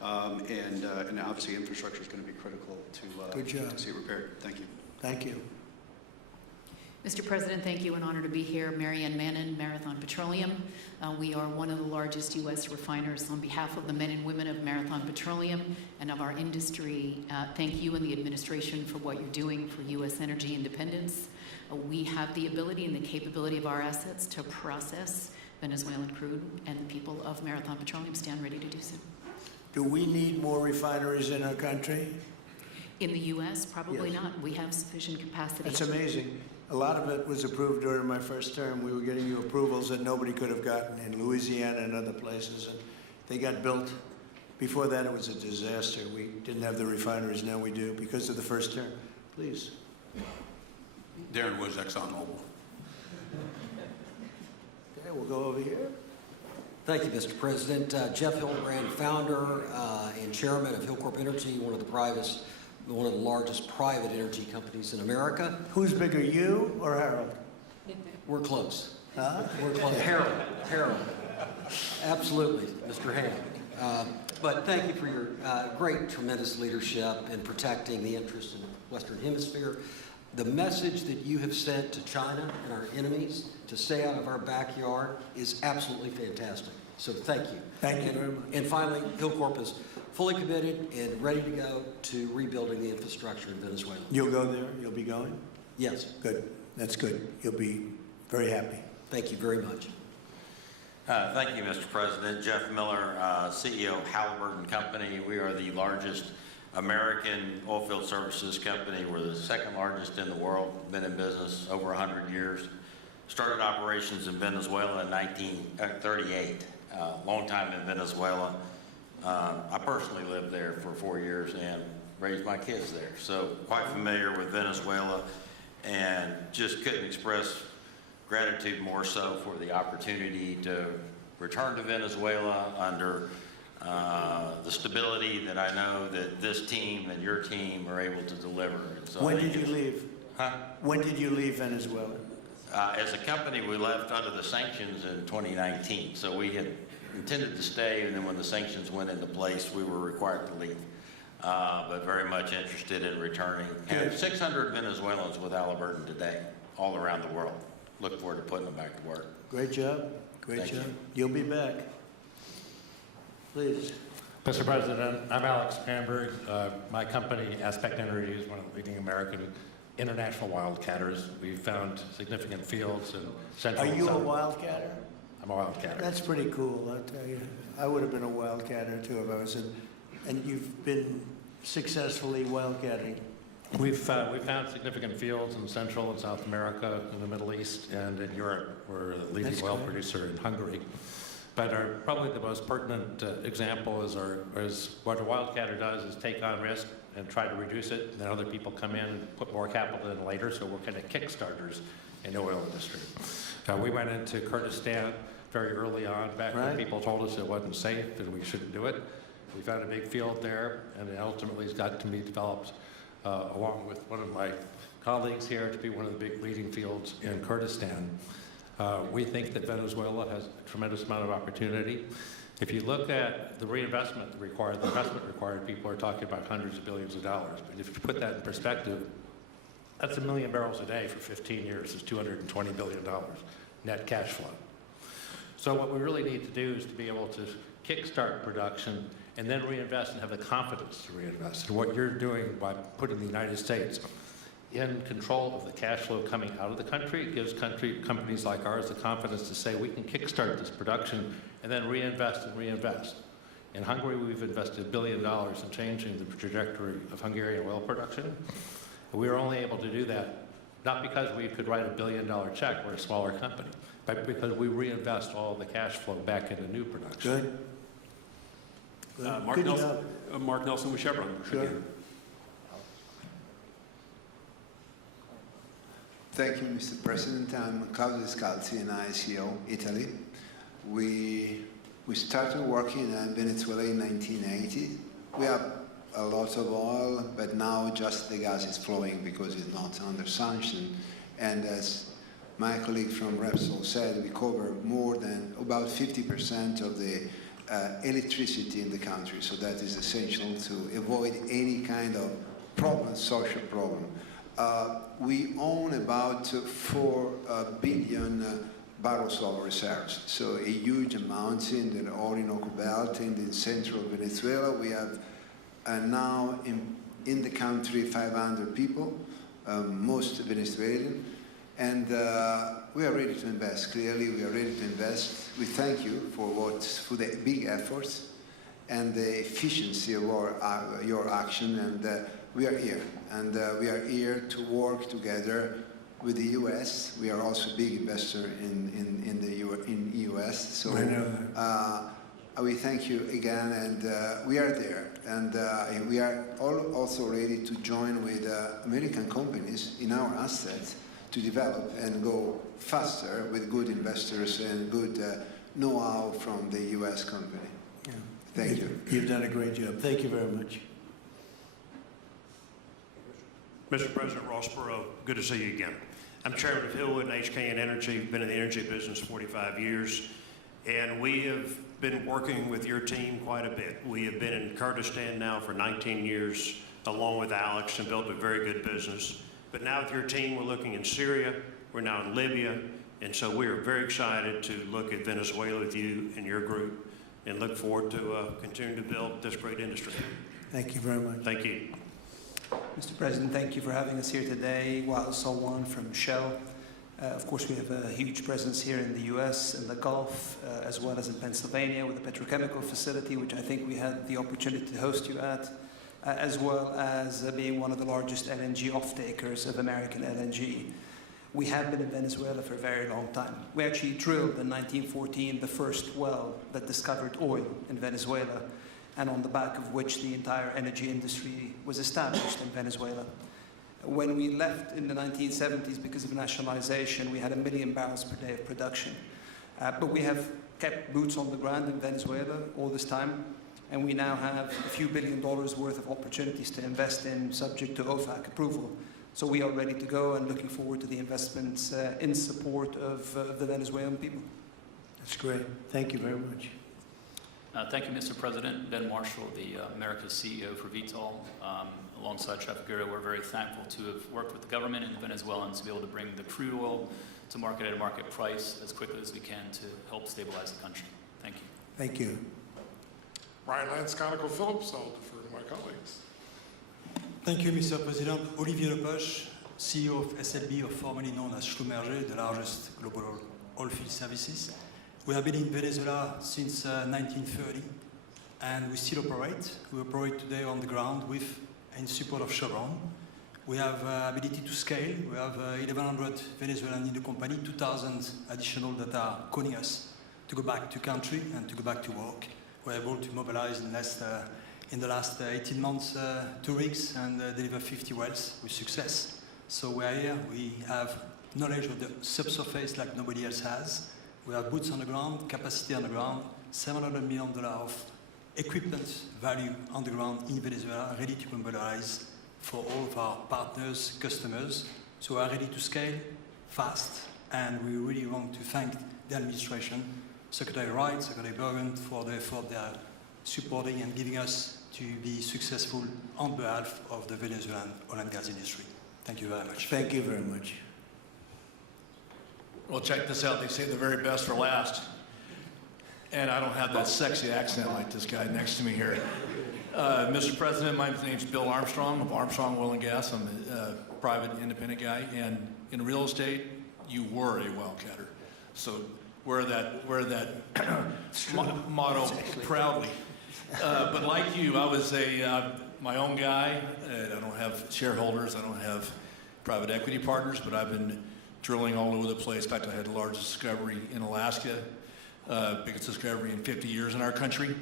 And obviously infrastructure is going to be critical to see it repaired. Thank you. Thank you. Mr. President, thank you. An honor to be here. Marianne Mannon, Marathon Petroleum. We are one of the largest U.S. refiners. On behalf of the men and women of Marathon Petroleum and of our industry, thank you and the administration for what you're doing for U.S. energy independence. We have the ability and the capability of our assets to process Venezuelan crude, and the people of Marathon Petroleum stand ready to do so. Do we need more refineries in our country? In the U.S., probably Yes. not. We have sufficient capacity. That's amazing. A lot of it was approved during my first term. We were getting you approvals that nobody could have gotten in Louisiana and other places, and they got built. Before that, it was a disaster. We didn't have the refineries. Now we do because of the first term. Please. Darren Woods, ExxonMobil. Okay, we'll go over here. Thank you, Mr. President. Jeff Hildebrand, founder and chairman of Headquartered Energy, one of the largest private energy companies in America. Who's bigger, you or Harold? We're close. Huh? We're close. Harold. Absolutely, Mr. Ham. But thank you for your great, tremendous leadership in protecting the interests in the Western Hemisphere. The message that you have sent to China and our enemies to stay out of our backyard is absolutely fantastic. So thank you. Thank you very much. And finally, Hillcorp is fully committed and ready to go to rebuilding the infrastructure in Venezuela. You'll go there? You'll be going? Yes. Good. That's good. You'll be very happy. Thank you very much. Thank you, Mr. President. Jeff Miller, CEO of Halliburton Company. We are the largest American oilfield services company. We're the second largest in the world. Been in business over 100 years. Started operations in Venezuela in 1938. Long time in Venezuela. I personally lived there for 4 years and raised my kids there. So quite familiar with Venezuela, and just couldn't express gratitude more so for the opportunity to return to Venezuela under the stability that I know that this team and your team are able to deliver. And so When did you leave? Huh? When did you leave Venezuela? As a company, we left under the sanctions in 2019. So we had intended to stay, and then when the sanctions went into place, we were required to leave. But very much interested in returning. And 600 Venezuelans with Halliburton today, all around the world. Look forward to putting them back to work. Great job. Great Thank job. you. You'll be back. Please. Mr. President, I'm Alex Cranberg. My company, Aspect Energy, is one of the leading American international wildcatters. We've found significant fields in central Are and you a southern. wildcatter? I'm a wildcatter. That's pretty cool, I'll tell you. I would have been a wildcatter too if I was in And you've been successfully wildcatting. We've found significant fields in Central and South America, in the Middle East, and in Europe. We're a leading That's oil great. producer in Hungary. But probably the most pertinent example is what a wildcatter does is take on risk and try to reduce it, and then other people come in and put more capital in later, so we're kind of kickstarters in the oil industry. We went into Kurdistan very early on, back when people told us it wasn't safe and we shouldn't do it. We found a big field there, and it ultimately has got to be developed along with one of my colleagues here to be one of the big leading fields in Kurdistan. We think that Venezuela has a tremendous amount of opportunity. If you look at the reinvestment required, the investment required, people are talking about hundreds of billions of dollars. But if you put that in perspective, that's 1 million barrels a day for 15 years. It's $220 billion net cash flow. So what we really need to do is to be able to kickstart production and then reinvest and have the confidence to reinvest. And what you're doing by putting the United States in control of the cash flow coming out of the country, it gives companies like ours the confidence to say we can kickstart this production and then reinvest and reinvest. In Hungary, we've invested $1 billion in changing the trajectory of Hungarian oil production. We were only able to do that not because we could write $1 billion check, we're a smaller company, but because we reinvest all the cash flow back into new production. Good. Mark Nelson with Chevron. Sure. Again. Thank you, Mr. President. I'm Claudio Scalzi, and ICO, Italy. We started working in Venezuela in 1980. We have a lot of oil, but now just the gas is flowing because it's not under sanction. And as my colleague from Repsol said, we cover more than about 50% of the electricity in the country. So that is essential to avoid any kind of problem, social problem. We own about 4 billion barrels of reserves, so a huge amount in the Orinoco Belt, in the central Venezuela. We have now in the country 500 people, most Venezuelan, and we are ready to invest. Clearly, we are ready to invest. We thank you for the big efforts and the efficiency of your action, and we are here. And we are here to work together with the U.S. We are also a big investor in the U.S. So we thank you again, and we are there. And we are also ready to join with American companies in our assets to develop and go faster with good investors and good know-how from the U.S. company. Yeah. Thank you. You've done a great job. Thank you very much. Mr. President Rossborough, good to see you again. I'm chairman of Hillwood and HKN Energy, been in the energy business 45 years, and we have been working with your team quite a bit. We have been in Kurdistan now for 19 years, along with Alex, and built a very good business. But now with your team, we're looking in Syria, we're now in Libya, and so we are very excited to look at Venezuela with you and your group, and look forward to continuing to build this great industry. Thank you very much. Thank you. Mr. President, thank you for having us here today. Wael Salwan from Shell. Of course, we have a huge presence here in the U.S., in the Gulf, as well as in Pennsylvania with a petrochemical facility, which I think we had the opportunity to host you at, as well as being one of the largest LNG off-takers of American LNG. We have been in Venezuela for a very long time. We actually drilled in 1914 the first well that discovered oil in Venezuela, and on the back of which the entire energy industry was established in Venezuela. When we left in the 1970s because of nationalization, we had 1 million barrels per day of production. But we have kept boots on the ground in Venezuela all this time, and we now have a few $1 billion worth of opportunities to invest in, subject to OFAC approval. So we are ready to go and looking forward to the investments in support of the Venezuelan people. That's great. Thank you very much. Thank you, Mr. President. Ben Marshall, the America's CEO for Vitol. Alongside Chef Aguirre, we're very thankful to have worked with the government and the Venezuelans to be able to bring the crude oil to market at a market price as quickly as we can to help stabilize the country. Thank you. Thank you. Ryan Lance, ConocoPhillips. I'll defer to my colleagues. Thank you, Mr. President. Olivier Lepage, CEO of SLB, or formerly known as Schlumberger, the largest global oilfield services. We have been in Venezuela since 1930. and we still operate. We operate today on the ground with, in support of Chevron. We have ability to scale. We have 1,100 Venezuelans in the company, 2,000 additional that are calling us to go back to country and to go back to work. We're able to mobilize in the last 18 months 2 rigs and deliver 50 wells with success. So we're here. We have knowledge of the subsurface like nobody else has. We have boots on the ground, capacity on the ground, $700 million of equipment value on the ground in Venezuela, ready to mobilize for all of our partners, customers. So we are ready to scale fast, and we really want to thank the administration, Secretary Wright, Secretary Bergen, for the effort they are supporting and giving us to be successful on behalf of the Venezuelan oil and gas industry. Thank you very much. Thank you very much. Well, check this out. They say the very best for last. And I don't have that sexy accent like this guy next to me here. Mr. President, my name's Bill Armstrong of Armstrong Oil and Gas. I'm a private independent guy. And in real estate, you were a wildcatter. So wear that motto proudly. But like you, I was my own guy. I don't have shareholders. I don't have private equity partners, but I've been drilling all over the place. In fact, I had the largest discovery in Alaska, biggest discovery in 50 years in our country.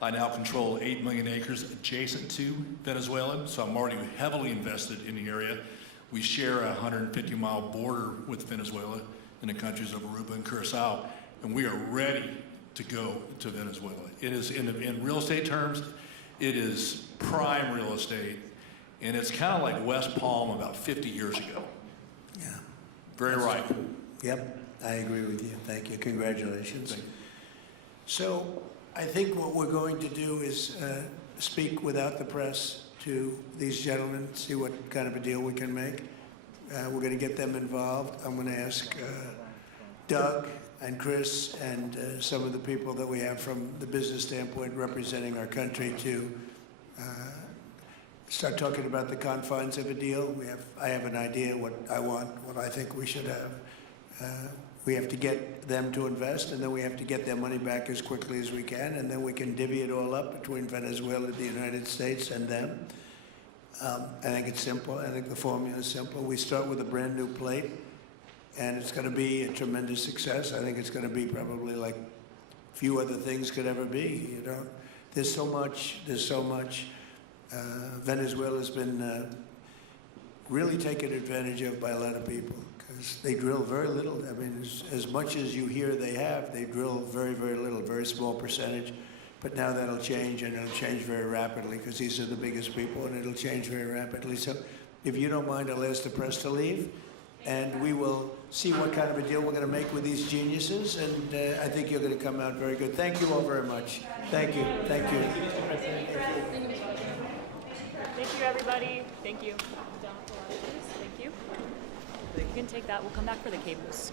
I now control 8 million acres adjacent to Venezuela, so I'm already heavily invested in the area. We share a 150-mile border with Venezuela in the countries of Aruba and Curacao, and we are ready to go to Venezuela. It is, in real estate terms, it is prime real estate, and it's kind of like West Palm about 50 years ago. Yeah. Very right. Yep, I agree with you. Thank you. Congratulations. So I think what we're going to do is speak without the press to these gentlemen, see what kind of a deal we can make. We're going to get them involved. I'm going to ask Doug and Chris and some of the people that we have from the business standpoint representing our country to start talking about the confines of a deal. I have an idea what I want, what I think we should have. We have to get them to invest, and then we have to get their money back as quickly as we can, and then we can divvy it all up between Venezuela, the United States, and them. I think it's simple. I think the formula is simple. We start with a brand new plate, and it's going to be a tremendous success. I think it's going to be probably like few other things could ever be. You know, there's so much. Venezuela's been really taken advantage of by a lot of people. They drill very little. I mean, as much as you hear they drill very, very little, very small percentage. But now that'll change, and it'll change very rapidly because these are the biggest people, and it'll change very rapidly. So if you don't mind, I'll ask the press to leave, and we will see what kind of a deal we're going to make with these geniuses, and I think you're going to come out very good. Thank you all very much. Thank you. Thank you. Thank you, everybody. Thank you. Thank you. You can take that. We'll come back for the cables.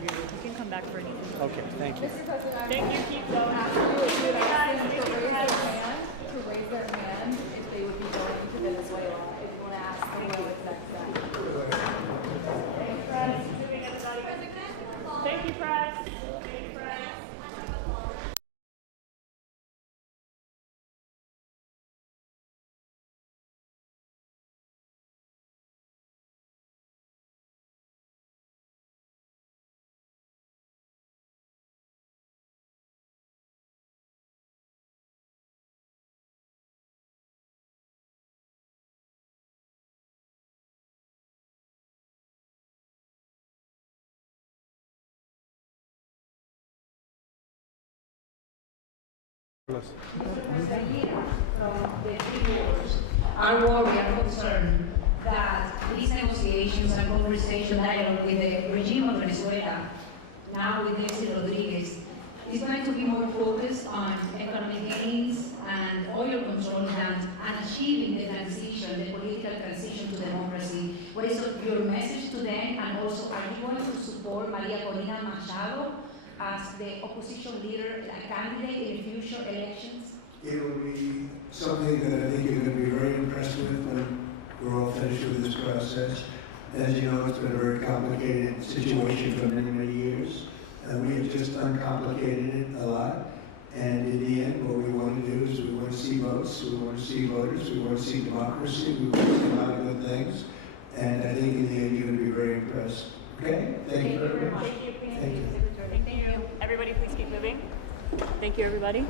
You can come back for anything. Okay, thank you. Thank you. Keep going. To raise their hand if they would be going to Venezuela. If you want to ask them what is next step. Thank you, press. Are worried and concerned that these negotiations and conversation dialogue with the regime of Venezuela, now with Delcy Rodriguez, is going to be more focused on economic gains and oil control and achieving the transition, the political transition to democracy. What is your message to them? And also, are you going to support Maria Corina Machado as the opposition leader, a candidate in future elections? It will be something that I think you're going to be very impressed with when we're all finished with this process. As you know, it's been a very complicated situation for many, many years. We have just uncomplicated it a lot. And in the end, what we want to do is we want to see votes, we want to see voters, we want to see democracy, we want to see a lot of good things. And I think in the end, you're going to be very impressed. Okay? Thank you very much. Thank you. Everybody, please keep moving. Thank you, everybody.